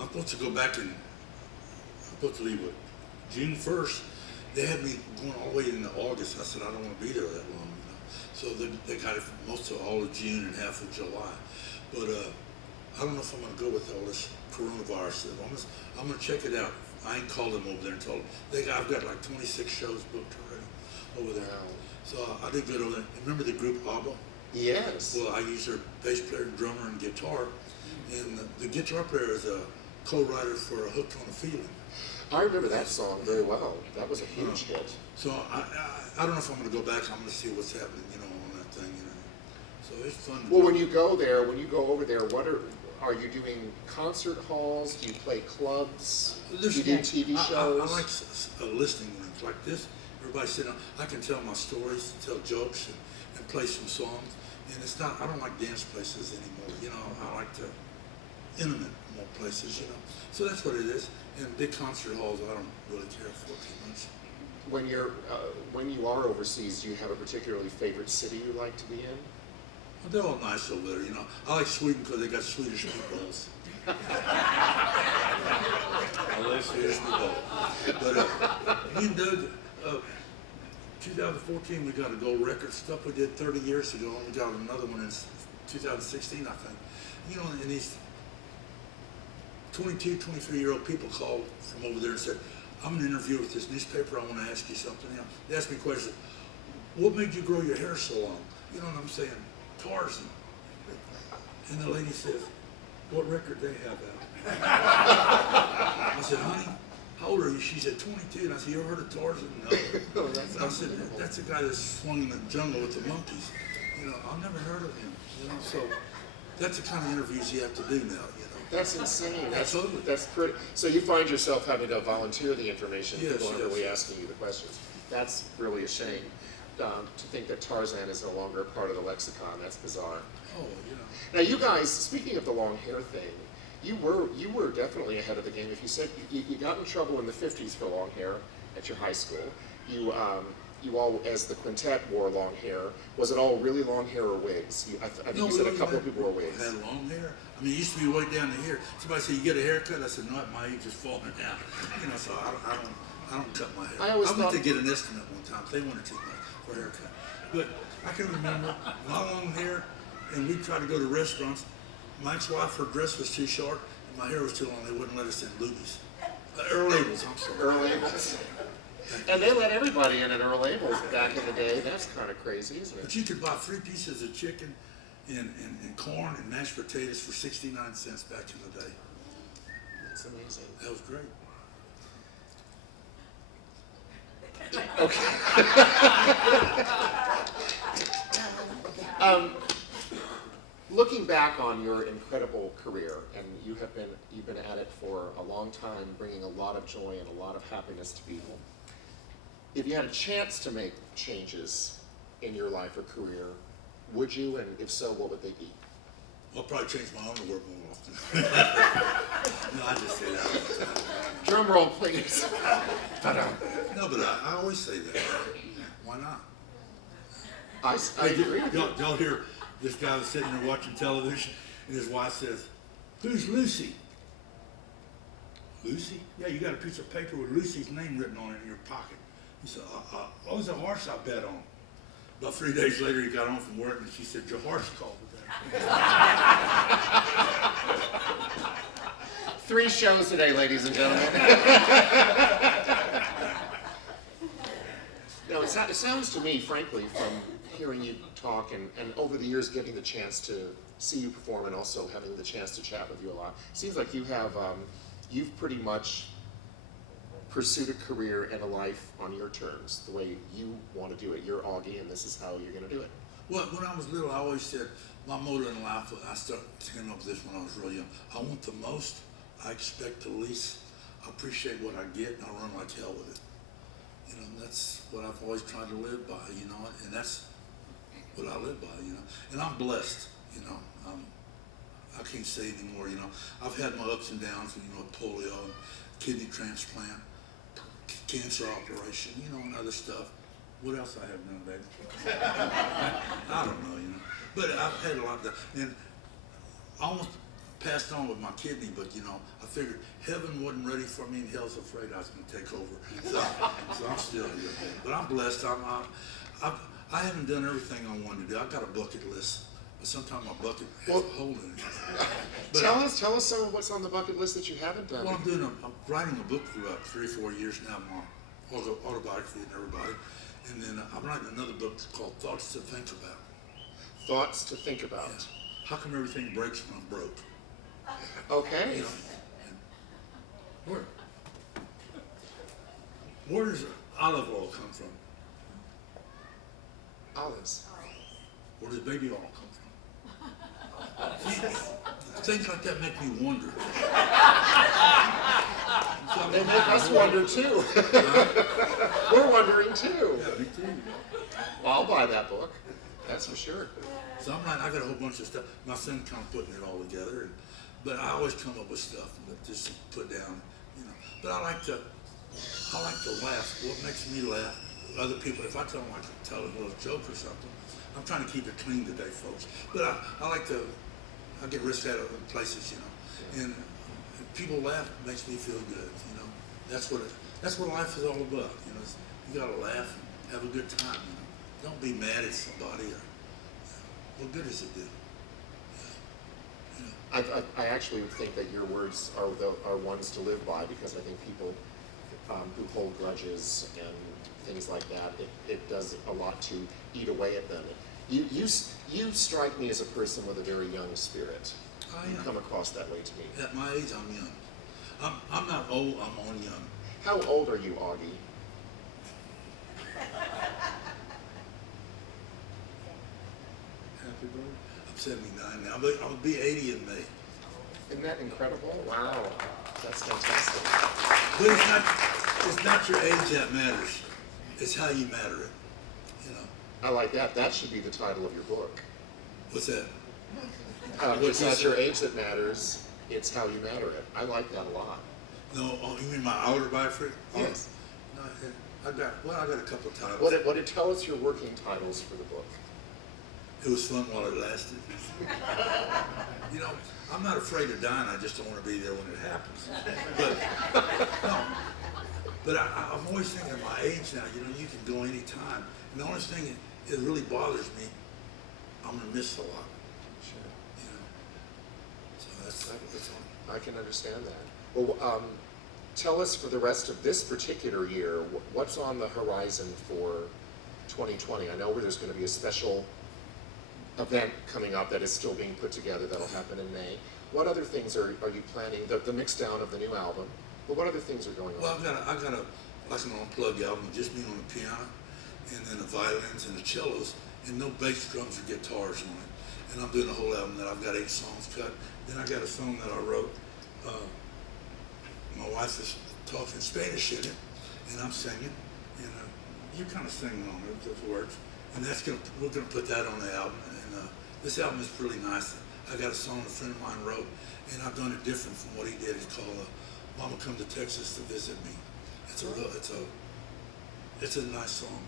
I'm supposed to go back I'm supposed to leave June 1st. They had me going all the way into August. I said, I don't want to be there that long. So they got it for most of all of June and half of July. But I don't know if I'm going to go with all this coronavirus stuff. I'm going to check it out. I ain't called them over there and told them. I've got like 26 shows booked already over there. Wow. So I did good over there. Remember the group ABBA? Yes. Well, I use their bass player, drummer, and guitar. And the guitar player is a co-writer for Hooked on a Feeling. I remember that song very well. That was a huge hit. So I don't know if I'm going to go back. I'm going to see what's happening, on that thing, So it's fun. Well, when you go over there, what are you doing concert halls? Do you play clubs? Do you do TV shows? I like listening rooms like this. Everybody sit down. I can tell my stories, tell jokes, and play some songs. And it's not. I don't like dance places anymore. I like the intimate more places. So that's what it is. And big concert halls, I don't really care for too much. When you are overseas, do you have a particularly favorite city you like to be in? Well, they're all nice over there. I like Sweden because they got Swedish meatballs. I love Swedish meatballs. But me and Doug, 2014, we got a gold record. Stuff we did 30 years ago, and we got another one in 2016, I think. And these 22, 23-year-old people called from over there and said, "I'm an interviewer with this newspaper. I want to ask you something." They asked me questions. "What made you grow your hair so long?" You know what I'm saying? Tarzan. And the lady says, "What record they have out?" I said, "Honey, how old are you?" She said, 22. And I said, "You ever heard of Tarzan?" No. I said, "That's the guy that's swung in the jungle with the monkeys." I've never heard of him. So that's the kind of interviews you have to do now. That's insane. Absolutely. That's pretty. So you find yourself having to volunteer the information. Yes, People aren't yes. really asking you the questions. That's really a shame. To think that Tarzan is no longer a part of the lexicon. That's bizarre. Oh, Now, you guys, speaking of the long hair thing, you were definitely ahead of the game. If you said you got in trouble in the 50s for long hair at your high school, you all, as the quintet, wore long hair. Was it all really long hair or wigs? I think you said a couple of people wore wigs. Had long hair. I mean, it used to be way down to here. Somebody said, "You get a haircut?" I said, "No, at my age, it's falling down." So I don't cut my hair. I always went thought- to get an estimate one time. They wanted too much for a haircut. But I can remember my long hair, and we'd try to go to restaurants. My ex-wife, her dress was too short, and my hair was too long. They wouldn't let us in Luby's. Earl Abel's, I'm sorry. Earl Abel's. And they let everybody in at Earl Abel's back in the day. That's kind of crazy, isn't it? But you could buy 3 pieces of chicken and corn and mashed potatoes for 69 cents back in the day. That's amazing. That was great. Looking back on your incredible career, and you've been at it for a long time, bringing a lot of joy and a lot of happiness to people. If you had a chance to make changes in your life or career, would you? And if so, what would they be? I'll probably change my underwear more often. No, I just say that all the time. Drum roll, please. No, but I always say that. Why not? I agree with you. Y'all hear this guy was sitting there watching television, and his wife says, "Who's Lucy?" Lucy? Yeah, you got a piece of paper with Lucy's name written on it in your pocket. He said, "Oh, it was a horse I bet on." About 3 days later, he got home from work, and she said, "Your horse called today." 3 shows today, ladies and gentlemen. No, it sounds to me, frankly, from hearing you talk and over the years getting the chance to see you perform and also having the chance to chat with you a lot, seems like you have, you've pretty much pursued a career and a life on your terms, the way you want to do it. You're Augie, and this is how you're going to do it. Well, when I was little, I always said, my motto in life, I started thinking of this when I was real young. I want the most, I expect the least, I appreciate what I get, and I run like hell with it. You know, that's what I've always tried to live by, you know, and that's what I live by, you know. And I'm blessed, you know. I can't say anymore, you know. I've had my ups and downs, you know, polio, kidney transplant, cancer operation, you know, and other stuff. What else I have done, baby? I don't know, you know. But I've had a lot of that. And I almost passed on with my kidney, but, you know, I figured heaven wasn't ready for me and hell's afraid I was going to take over. So I'm still here. But I'm blessed. I haven't done everything I wanted to do. I've got a bucket list. But sometimes my bucket has a hole in it. But Tell us some of what's on the bucket list that you haven't done. well, I'm writing a book for about 3 or 4 years now, my autobiography and everybody. And then I'm writing another book called Thoughts to Think About. Thoughts to think about. Yeah. How come everything breaks when I'm broke? Okay. You know, and where does olive oil come from? Olives. Where does baby oil come from? See, things like that make me wonder. So They make us wonder too. We're wondering too. Yeah, me too. Well, I'll buy that book. That's for sure. So I'm writing, I got a whole bunch of stuff. My son kind of putting it all together, but I always come up with stuff that just put down, you know. But I like to laugh. What makes me laugh? Other people, if I tell a little joke or something, I'm trying to keep it clean today, folks. But I get risk out of places, you know. And people laugh makes me feel good, you know. That's what life is all about, you know. You gotta laugh and have a good time, you know. Don't be mad at somebody or, you know, what good does it do? You know. I actually think that your words are ones to live by, because I think people who hold grudges and things like that, it does a lot to eat away at them. You strike me as a person with a very young spirit. I You am. come across that way to me. At my age, I'm young. I'm not old, I'm on young. How old are you, Augie? Happy birthday. I'm 79 now, but I'll be 80 in May. Isn't that incredible? Wow, that's fantastic. But it's not your age that matters. It's how you matter it. You know. I like that. That should be the title of your book. What's that? It's not your age that matters, it's how you matter it. I like that a lot. No, oh, you mean my autobiography? Yes. No, I got a couple of titles. What did tell us your working titles for the book? It was fun while it lasted. You know, I'm not afraid of dying. I just don't want to be there when it happens. But no. But I'm always thinking at my age now, you know, you can go any time. And the only thing it really bothers me, I'm gonna miss a lot. Sure. You know. So that's all. I can understand that. Well, tell us for the rest of this particular year, what's on the horizon for 2020? I know there's going to be a special event coming up that is still being put together that'll happen in May. What other things are you planning? The mix down of the new album, but what other things are going on? Well, I got a like an unplugged album, just me on the piano, and then the violins and the cellos, and no bass drums or guitars on it. And I'm doing a whole album that I've got 8 songs cut. Then I got a song that I wrote. My wife is talking Spanish in it, and I'm singing, and you kind of sing on it, those words. And we're gonna put that on the album. And this album is really nice. I got a song a friend of mine wrote, and I've done it different from what he did. It's called "Mama Come to Texas to Visit Me." It's a nice song.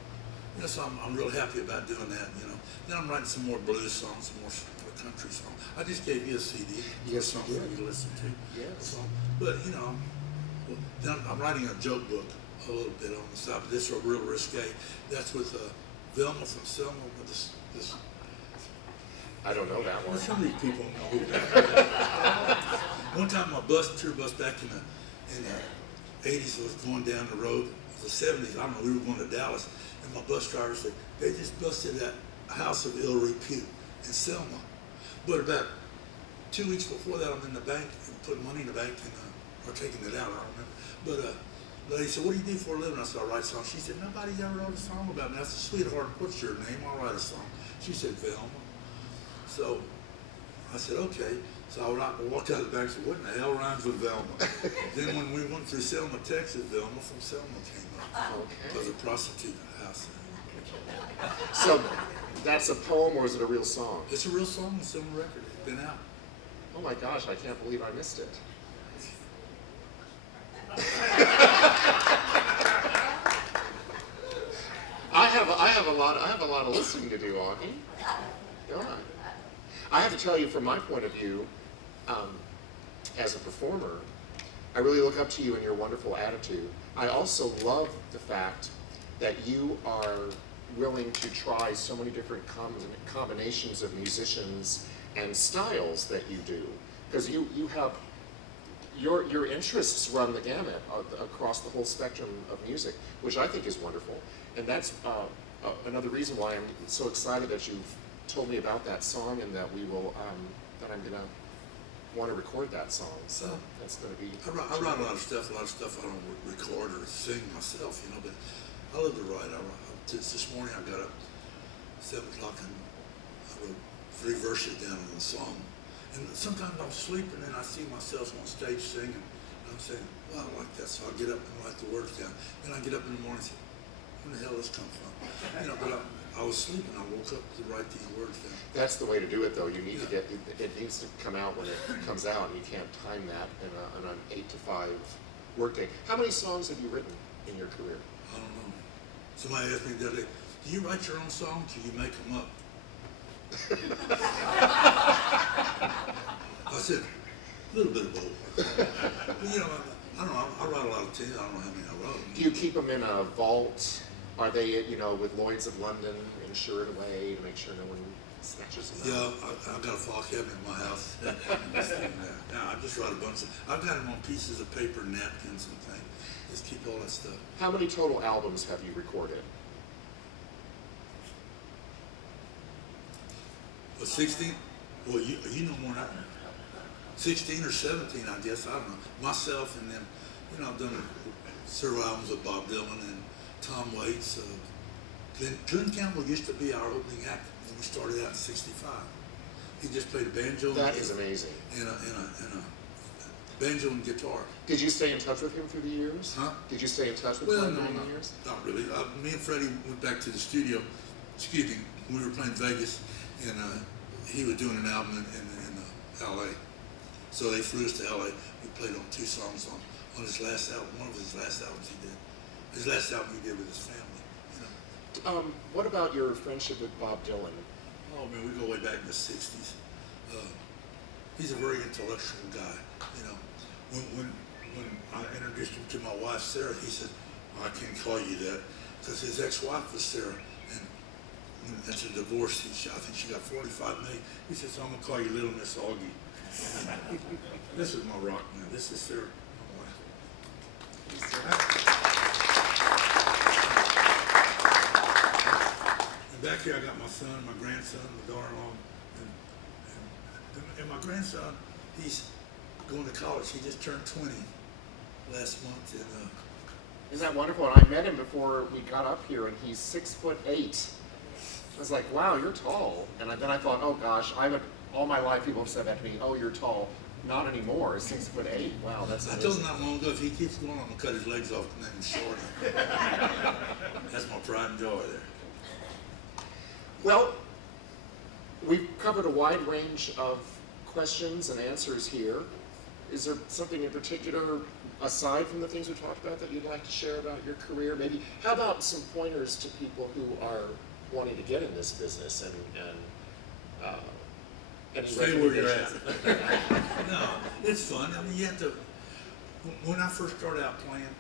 You know, so I'm real happy about doing that. You know, then I'm writing some more blues songs, some more country songs. I just gave you a CD, Yes, song you for did. you to listen to. Yes. But you know, then I'm writing a joke book a little bit on the side. But this is real risque. That's with Velma from Selma with this. I don't know that one. Some of these people know who that is. One time my tour bus back in the 80s was going down the road, it was the 70s, I don't know, we were going to Dallas, and my bus driver said, they just busted that house of ill repute in Selma. But about 2 weeks before that, I'm in the bank, and putting money in the bank, and, or taking it out, I don't remember. But the lady said, what do you do for a living? I said, I write songs. She said, nobody's ever wrote a song about me. I said, sweetheart, what's your name? I'll write a song. She said, Velma. So I said, okay. So I walked out of the bank and said, what in the hell rhymes with Velma? Then when we went through Selma, Texas, Velma from Selma came up. Okay. It was a prostitute house. So that's a poem or is it a real song? It's a real song, it's on record. It's been out. Oh my gosh, I can't believe I missed it. I have a lot of listening to do, Augie. God. I have to tell you, from my point of view, as a performer, I really look up to you and your wonderful attitude. I also love the fact that you are willing to try so many different combinations of musicians and styles that you do, because you have your interests run the gamut across the whole spectrum of music, which I think is wonderful, and that's another reason why I'm so excited that you've told me about that song and that we will that I'm gonna want to record that song. So that's gonna be. I write a lot of stuff I don't record or sing myself, you know, but I love to write. This morning I got up 7 o'clock and I wrote 3 verses down on the song. And sometimes I'm sleeping and I see myself on stage singing. And I'm saying, well, I like that. So I get up and write the words down. Then I get up in the morning and say, where the hell does this come from? You know, but I was sleeping. I woke up to write these words down. That's the way to do it, though. You need to get it needs to come out when it comes out, and you can't time that in an 8 to 5 workday. How many songs have you written in your career? I don't know. Somebody asked me the other day, do you write your own songs or do you make them up? I said, a little bit of both. But, you know, I don't know. I write a lot of tunes. I don't know how many I wrote. Do you keep them in a vault? Are they, with Lloyd's of London insured away to make sure no one snatches them out? Yeah, I've got a file cabinet in my house. Now, I just write a bunch of, I've got them on pieces of paper, napkins and things. Just keep all that stuff. How many total albums have you recorded? Well, 16? Well, you know more than I do. 16 or 17, I guess. I don't know. Myself, and then, I've done several albums with Bob Dylan and Tom Waits. Glenn Campbell used to be our opening act when we started out in '65. He just played a banjo. That is amazing. And a banjo and guitar. Did you stay in touch with him through the years? Huh? Did you stay in touch with Well, Glenn no, during the years? not really. Me and Freddie went back to the studio. Excuse me. We were playing Vegas, and he was doing an album in L.A. So they flew us to L.A. We played on 2 songs on his last album. One of his last albums he did. His last album he did with his family. What about your friendship with Bob Dylan? Oh man, we go way back in the '60s. He's a very intellectual guy. When I introduced him to my wife Sarah, he said, "I can't call you that," because his ex-wife was Sarah, and when it's a divorce. I think she got $45 million. He said, "So I'm gonna call you Little Miss Augie." This is my rock man. This is Sarah, my wife. And back here I got my son, my grandson, my daughter-in-law, and my grandson, he's going to college. He just turned 20 last month, and Isn't that wonderful? And I met him before we got up here, and he's 6'8". I was like, wow, you're tall. And then I thought, oh gosh, all my life people have said that to me, oh, you're tall. Not anymore, 6'8". Wow, that's I amazing. told him not long ago, if he keeps going, I'm gonna cut his legs off and then he's short. That's my pride and joy there. Well, we've covered a wide range of questions and answers here. Is there something in particular, aside from the things we talked about, that you'd like to share about your career? Maybe, how about some pointers to people who are wanting to get in this business and any Stay where you're at. recommendations? No, it's fun. I mean, you have to, when I first started out playing,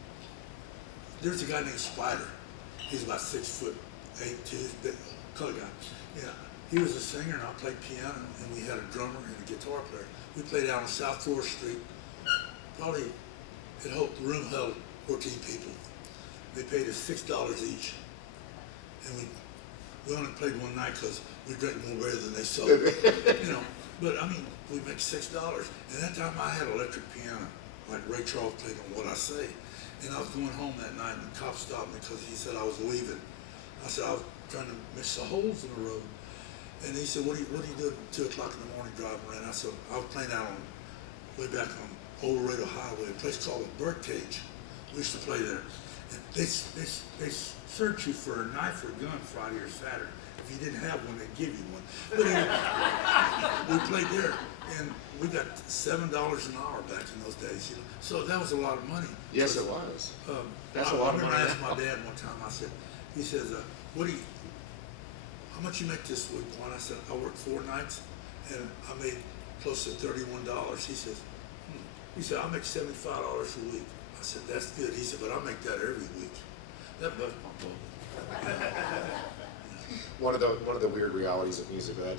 there's a guy named Spider. He's about 6'8", big color guy. Yeah, he was a singer and I played piano, and we had a drummer and a guitar player. We played out on South 4th Street. Probably, the room held 14 people. They paid us $6 each. And we only played one night because we drank more beer than they sold. You know, but I mean, we make $6. And that time I had electric piano, like Ray Charles played on What I Say. And I was going home that night, and the cop stopped me because he said I was leaving. I said I was trying to miss the holes in the road. And he said, what are you doing at 2 o'clock in the morning driving around? I said, I was playing out way back on Old Laredo Highway, a place called the Birdcage. We used to play there. And they search you for a knife or a gun Friday or Saturday. If you didn't have one, they'd give you one. But anyway, we played there, and we got $7 an hour back in those days. You know? So that was a lot of money. Yes, it was. That's I a lot of remember money. I asked my dad one time, he says, how much you make this week? One, I said, I worked 4 nights, and I made close to $31. He says, He said, I make $75 a week. I said, that's good. He said, but I make that every week. That buzzed my bubble. One of the weird realities of music that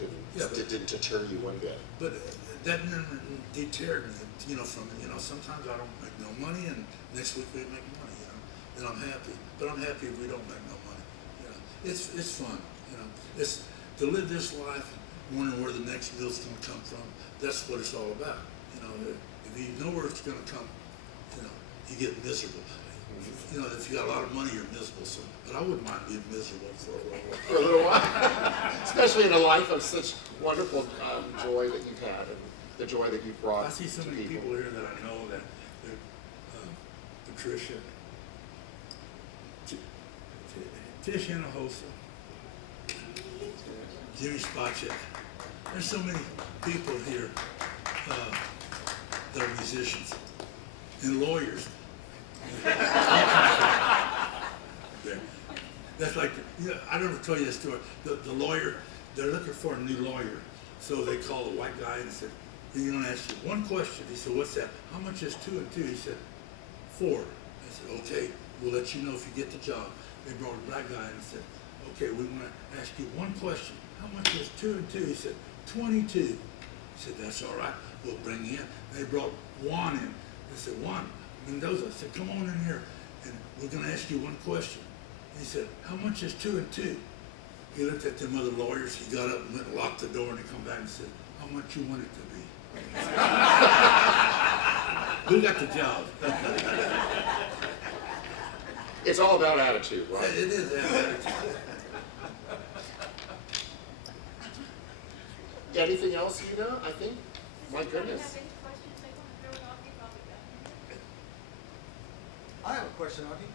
didn't deter you one bit. But that deterred me, sometimes I don't make no money, and next week we make money, and I'm happy. But I'm happy if we don't make no money. It's fun, It's to live this life, wondering where the next meal's going to come from. That's what it's all about. If you know where it's going to come, you get miserable. If you got a lot of money, you're miserable. So, but I wouldn't mind being miserable for a while. For a little while, especially in a life of such wonderful joy that you've had and the joy that you've brought. I see so many people here that I know that Patricia, Tish Hinojosa, Jimmy Spacek. There's so many people here that are musicians and lawyers. That's like, I never tell you that story. The lawyer, they're looking for a new lawyer. So they call the white guy and said, he's going to ask you one question. He said, what's that? How much is 2 and 2? He said, 4. I said, okay, we'll let you know if you get the job. They brought a black guy and said, okay, we want to ask you one question. How much is 2 and 2? He said, 22. He said, that's all right. We'll bring you in. They brought Juan in. They said, Juan Mendoza. I said, come on in here, and we're going to ask you one question. He said, how much is 2 and 2? He looked at them other lawyers. He got up and went and locked the door, and he come back and said, how much you want it to be? Who got the job? It's all about attitude, right? It is attitude. Anything else, I think? My goodness. I have a question, Augie.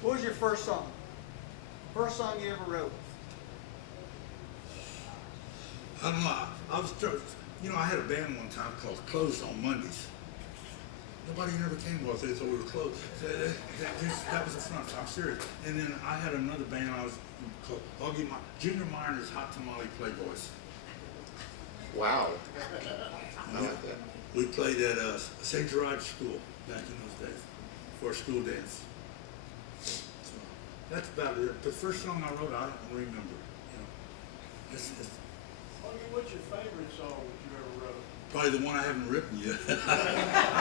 What was your first song? First song you ever wrote? I don't know. I had a band one time called Closed on Mondays. Nobody never came with it, so we were closed. That was the front. I'm serious. And then I had another band I was called Junior Minor's Hot Tamale Playboys. Wow. I like that. We played at St. Gerard's School back in those days for a school dance. So that's about it. The first song I wrote, I don't remember. What's your favorite song that you ever wrote? Probably the one I haven't written yet. I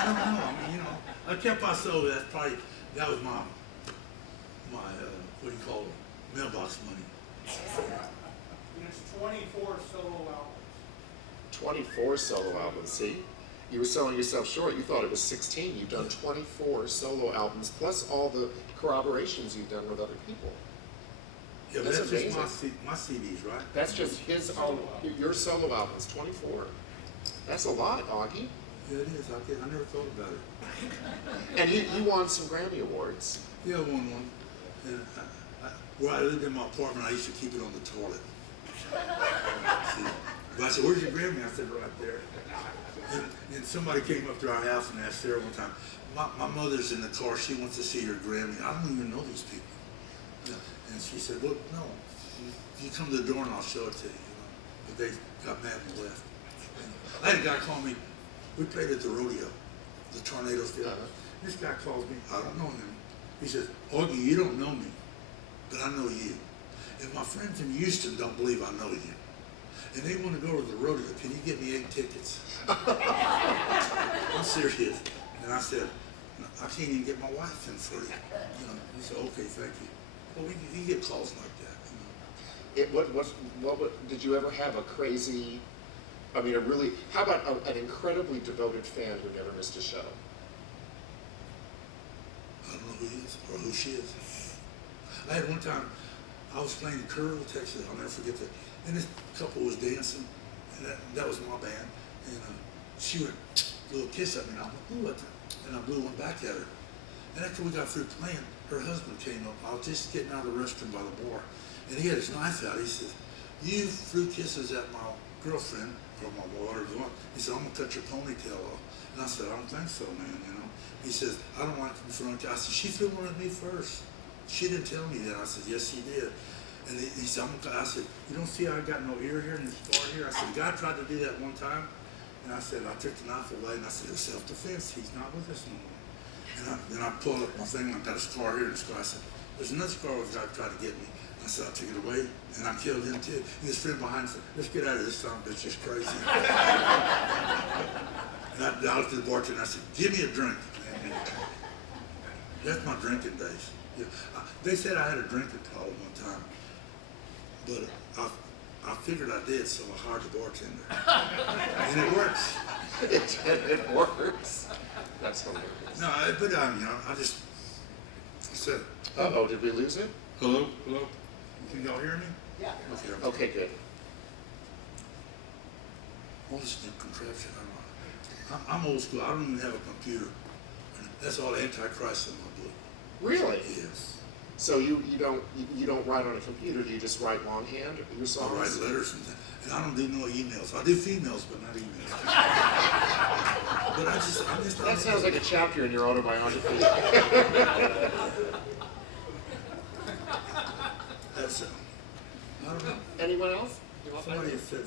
don't know. I mean, I kept myself. That was my what do you call it? Mailbox money. And it's 24 solo albums. 24 solo albums, see? You were selling yourself short. You thought it was 16. You've done 24 solo albums, plus all the corroborations you've done with other people. Yeah, but That's that's just amazing. my CDs, right? That's just his own, your solo albums, 24. That's a lot, Augie. Yeah, it is. I never thought about it. And you won some Grammy Awards. Yeah, I won one. And where I lived in my apartment, I used to keep it on the toilet. See? But I said, "Where's your Grammy?" I said, "Right there." And somebody came up to our house and asked Sarah one time, my mother's in the car, she wants to see her Grammy. I don't even know these people. Yeah. And she said, "Well, no, you come to the door and I'll show it to you." But they got mad and left. And I had a guy call me, we played at the rodeo, the Tornadoes deal. This guy calls me, I don't know him. He says, "Augie, you don't know me, but I know you. And my friends in Houston don't believe I know you. And they want to go to the rodeo. Can you get me 8 tickets?" I'm serious. And I said, "I can't even get my wife in for you." He said, "Okay, thank you." Well, you get calls like that. Did you ever have a crazy, how about an incredibly devoted fan who never missed a show? I don't know who he is or who she is. I had one time, I was playing in Kerrville, Texas. I'll never forget that. And this couple was dancing, and that was my band. And she would blew a kiss at me, and I went, "Ooh," and I blew one back at her. And after we got through playing, her husband came up. I was just getting out of the restroom by the bar, and he had his knife out. He says, "You threw kisses at my girlfriend or my water." He said, "I'm gonna cut your ponytail off." And I said, "I don't think so, man." He says, "I don't like confronting." I said, "She threw one at me first. She didn't tell me that." I said, "Yes, she did." And he said, I said, "You don't see I got no ear here and this scar here?" I said, "God tried to do that one time." And I said, I took the knife away, and I said, "It's self-defense. He's not with us no more." And then I pulled up my thing, and I got a scar here and a scar. I said, "There's another scar where God tried to get me." I said, "I took it away, and I killed him too." And his friend behind said, "Let's get out of this son of a bitch, just crazy." And I looked at the bartender, and I said, "Give me a drink." And that's my drinking days. Yeah. They said I had a drinking problem one time, but I figured I did, so I hired the bartender. And it works. It works. That's hilarious. No, I just said, Uh-oh, did we lose it? "Hello? Hello? Can y'all hear me?" Yeah. Okay, good. All this new contraption, I don't know. I'm old school. I don't even have a computer. And that's all Antichrist in my book. Really? Yes. So you don't write on a computer, do you just write longhand your I songs? write letters and I don't do no emails. I do females, but not emails. But I'm just. That sounds like a chapter in your autobiography. That's I don't know. Anyone else? Somebody has said,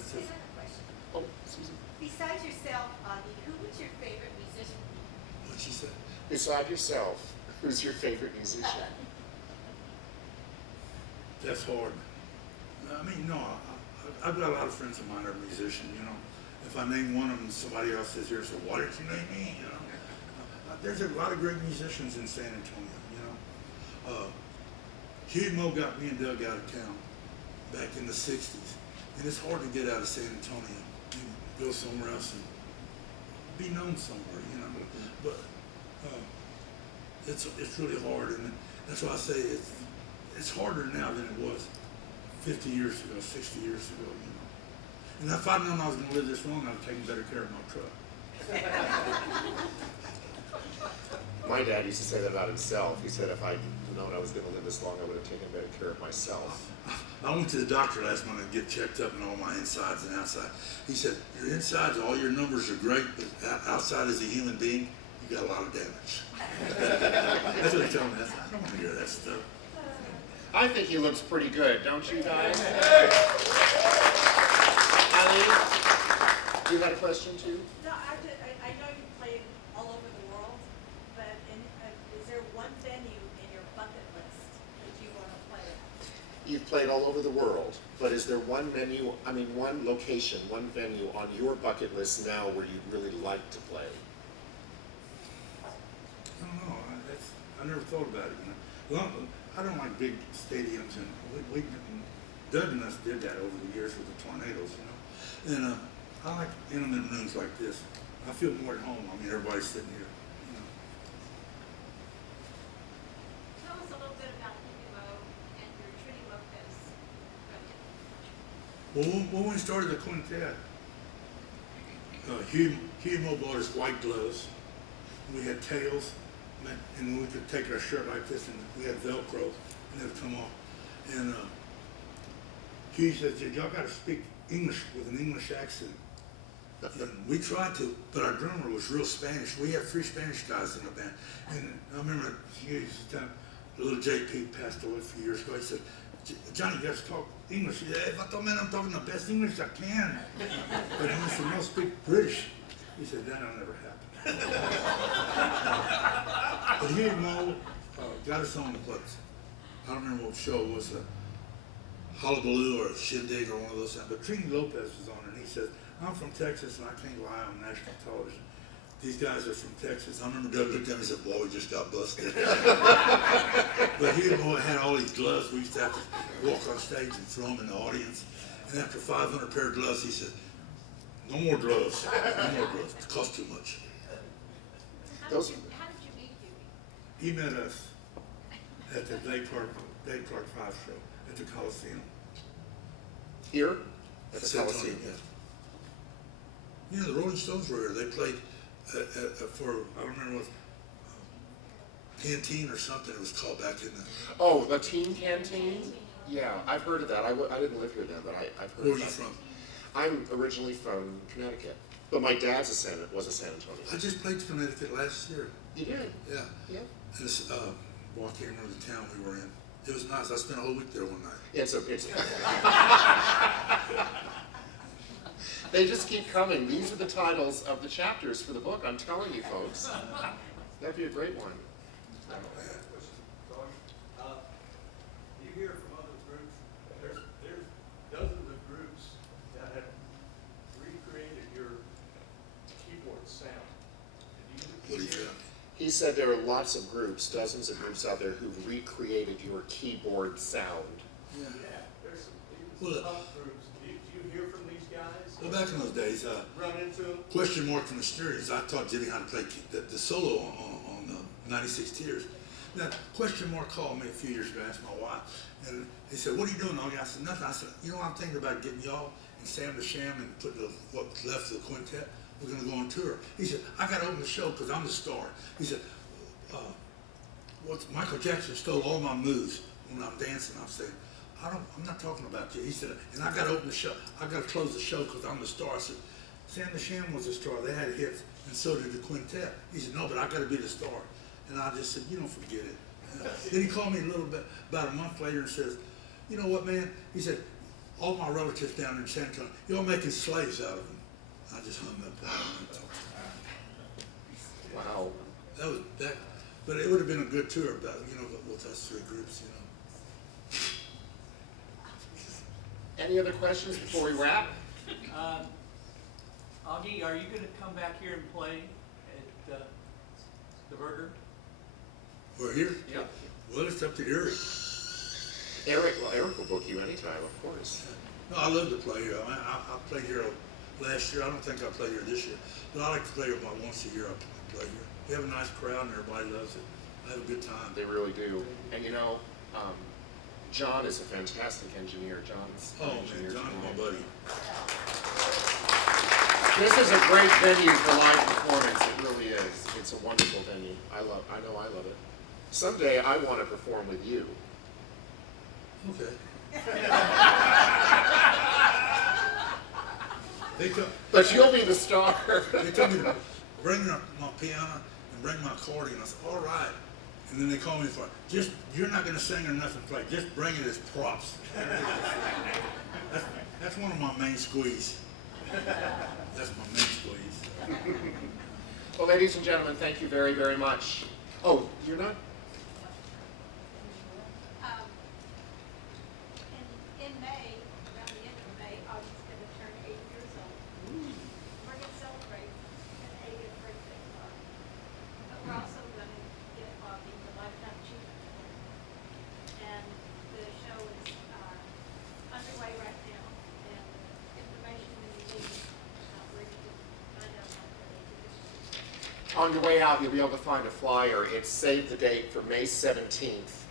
Oh, Susan. Besides yourself, Augie, who was your favorite musician? what she said. Beside yourself, who's your favorite musician? That's hard. I mean, no, I've got a lot of friends of mine that are musicians, If I name one of them, somebody else says here, "So why did you name me?" There's a lot of great musicians in San Antonio, Huey Moe got me and Doug out of town back in the 60s. And it's hard to get out of San Antonio and go somewhere else and be known somewhere, But it's really hard, and that's why I say it's harder now than it was 50 years ago, 60 years ago, And if I'd known I was going to live this long, I'd have taken better care of my truck. My dad used to say that about himself. He said, if I'd known I was going to live this long, I would have taken better care of myself. I went to the doctor last month to get checked up and all my insides and outside. He said, "Your insides, all your numbers are great, but outside as a human being, you got a lot of damage." That's what he told me. I don't want to hear that stuff. I think he looks pretty good, don't you guys? Eileen, you had a question too? No, I know you played all over the world, but is there one venue in your bucket list that you want to play at? You've played all over the world, but is there one one location, one venue on your bucket list now where you'd really like to play? I don't know. I never thought about it. Well, I don't like big stadiums, and Doug and us did that over the years with the Tornadoes, And I like intimate rooms like this. I feel more at home. I mean, everybody's sitting here. You know. Tell us a little bit about Mo and your Trini Lopez record. Well, when we started the quintet, Hugh Mo bought us white gloves. We had tails, and we could take our shirt like this, and we had Velcro, and it would come off. And Hugh says, y'all got to speak English with an English accent. And we tried to, but our drummer was real Spanish. We had 3 Spanish guys in the band. And I remember Hugh used to tell, little JP passed away a few years ago. He said, Johnny, you guys talk English. He said, hey, but man, I'm talking the best English I can. But he said, no, speak British. He said, that'll never happen. But Hugh Mo got us on the place. I don't remember what show it was, Hullabaloo or Shindig or one of those things. But Trini Lopez was on it, and he said, I'm from Texas and I can't lie on national television. These guys are from Texas. I remember Doug looked at me and said, boy, we just got busted. But he had all these gloves. We used to have to walk on stage and throw them in the audience. And after 500 pair of gloves, he said, no more gloves. No more gloves. It costs too much. How did you meet Huey? He met us at the Dave Clark 5 show at the Coliseum. Here? At the San Antonio, Coliseum? yeah. Yeah, the Rolling Stones were here. They played for, I don't remember what, Canteen or something it was called back in the, Oh, the Teen Canteen? Yeah, I've heard of that. I didn't live here then, but I've heard where of were you that. from? I'm originally from Connecticut, but my dad's was a San Antonio. I just played Connecticut last year. You did? Yeah. Yeah. And this, well, I can't remember the town we were in. It was nice. I spent a whole week there one night. It's They just keep coming. These are the titles of the chapters for the book. I'm telling you, folks. That'd be a great one. You hear from other groups, there's dozens of groups that have recreated your keyboard sound. What do you think? He said there are lots of groups, dozens of groups out there who've recreated your keyboard sound. Yeah, there's some Well, punk groups. Do you hear from these guys? Well, back in those days, Run into them? Question Mark from the Stewards, I taught Jimmy how to play the solo on 96 Tears. Now, Question Mark called me a few years ago, asked my wife, and he said, what are you doing, Augie? I said, nothing. I said, you know what I'm thinking about getting y'all and Sam the Sham and put what's left of the quintet? We're going to go on tour. He said, I got to open the show because I'm the star. He said, Michael Jackson stole all my moves when I'm dancing. I'm saying, I'm not talking about you. He said, and I got to open the show. I got to close the show because I'm the star. I said, Sam the Sham was a star. They had hits, and so did the quintet. He said, no, but I got to be the star. And I just said, you don't forget it. Then he called me a little bit, about a month later, and says, you know what, man? He said, all my relatives down in San Antonio, y'all making slaves out of them. I just hung up. Wow. That was that, but it would have been a good tour about, with us 3 groups, Any other questions before we wrap? Augie, are you gonna come back here and play at the Burger? We're here. Yeah. Well, it's up to Eric. Eric will book you anytime, of course. No, I love to play here. I played here last year. I don't think I played here this year, but I like to play here about once a year. I play here. We have a nice crowd and everybody loves it. I have a good time. They really do. And John is a fantastic engineer. John's an Oh engineer. man, John's my buddy. This is a great venue for live performance. It really is. It's a wonderful venue. I know I love it. Someday I want to perform with you. Okay. But you'll be the star. They told me to bring my piano and bring my accordion. I said, all right. And then they called me for just, you're not going to sing or nothing play. Just bring it as props. That's one of my main squeeze. That's my main squeeze. Well, ladies and gentlemen, thank you very, very much. Oh, you're not? In May, around the end of May, Augie's going to turn 8 years old. We're going to celebrate an 80th birthday for him. But we're also going to get Augie the Lifetime Achievement Award. And the show is underway right now. And information when you leave, where you can find out about the On your way out, you'll be able to find a flyer. It's save the date for May 17th.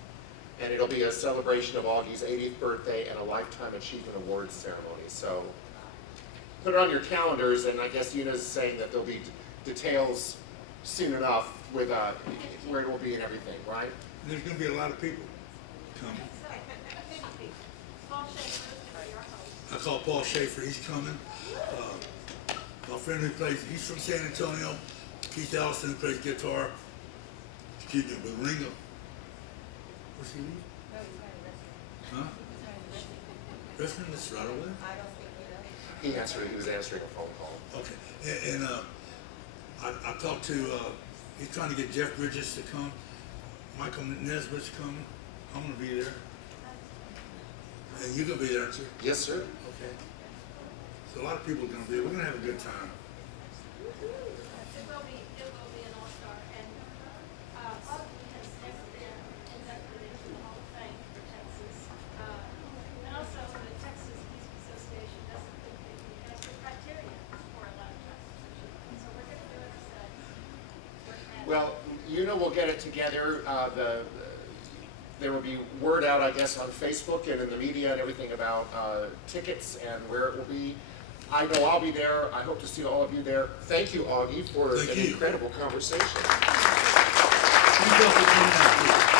And it'll be a celebration of Augie's 80th birthday and a Lifetime Achievement Awards ceremony. So put it on your calendars, and I guess Una's saying that there'll be details soon enough with where it will be and everything, right? And there's gonna be a lot of people coming. So, 50 people. Paul Schaefer is gonna be our host. I call Paul Schaefer, he's coming. My friend who plays, he's from San Antonio, Keith Allison, who plays guitar, excuse me, with Ringo. Where's he leave? Huh? Wrestling, that's right away? He was answering a phone call. Okay, and I talked to, he's trying to get Jeff Bridges to come. Michael Nesbitt's coming. I'm gonna be there. And you're gonna be there, aren't you? Yes, sir. Okay. So a lot of people are gonna be there. We're gonna have a good time. It will be an all-star, and Augie has never been inducted into the Hall of Fame for Texas. And also, the Texas Music Association doesn't think that he has the criteria for a lifetime achievement. So we're gonna do it as Well, we'll get it together. There will be word out, I guess, on Facebook and in the media and everything about tickets and where it will be. I know I'll be there. I hope to see all of you there. Thank you, Augie, for Thank an you. incredible conversation. Thank you all for coming out.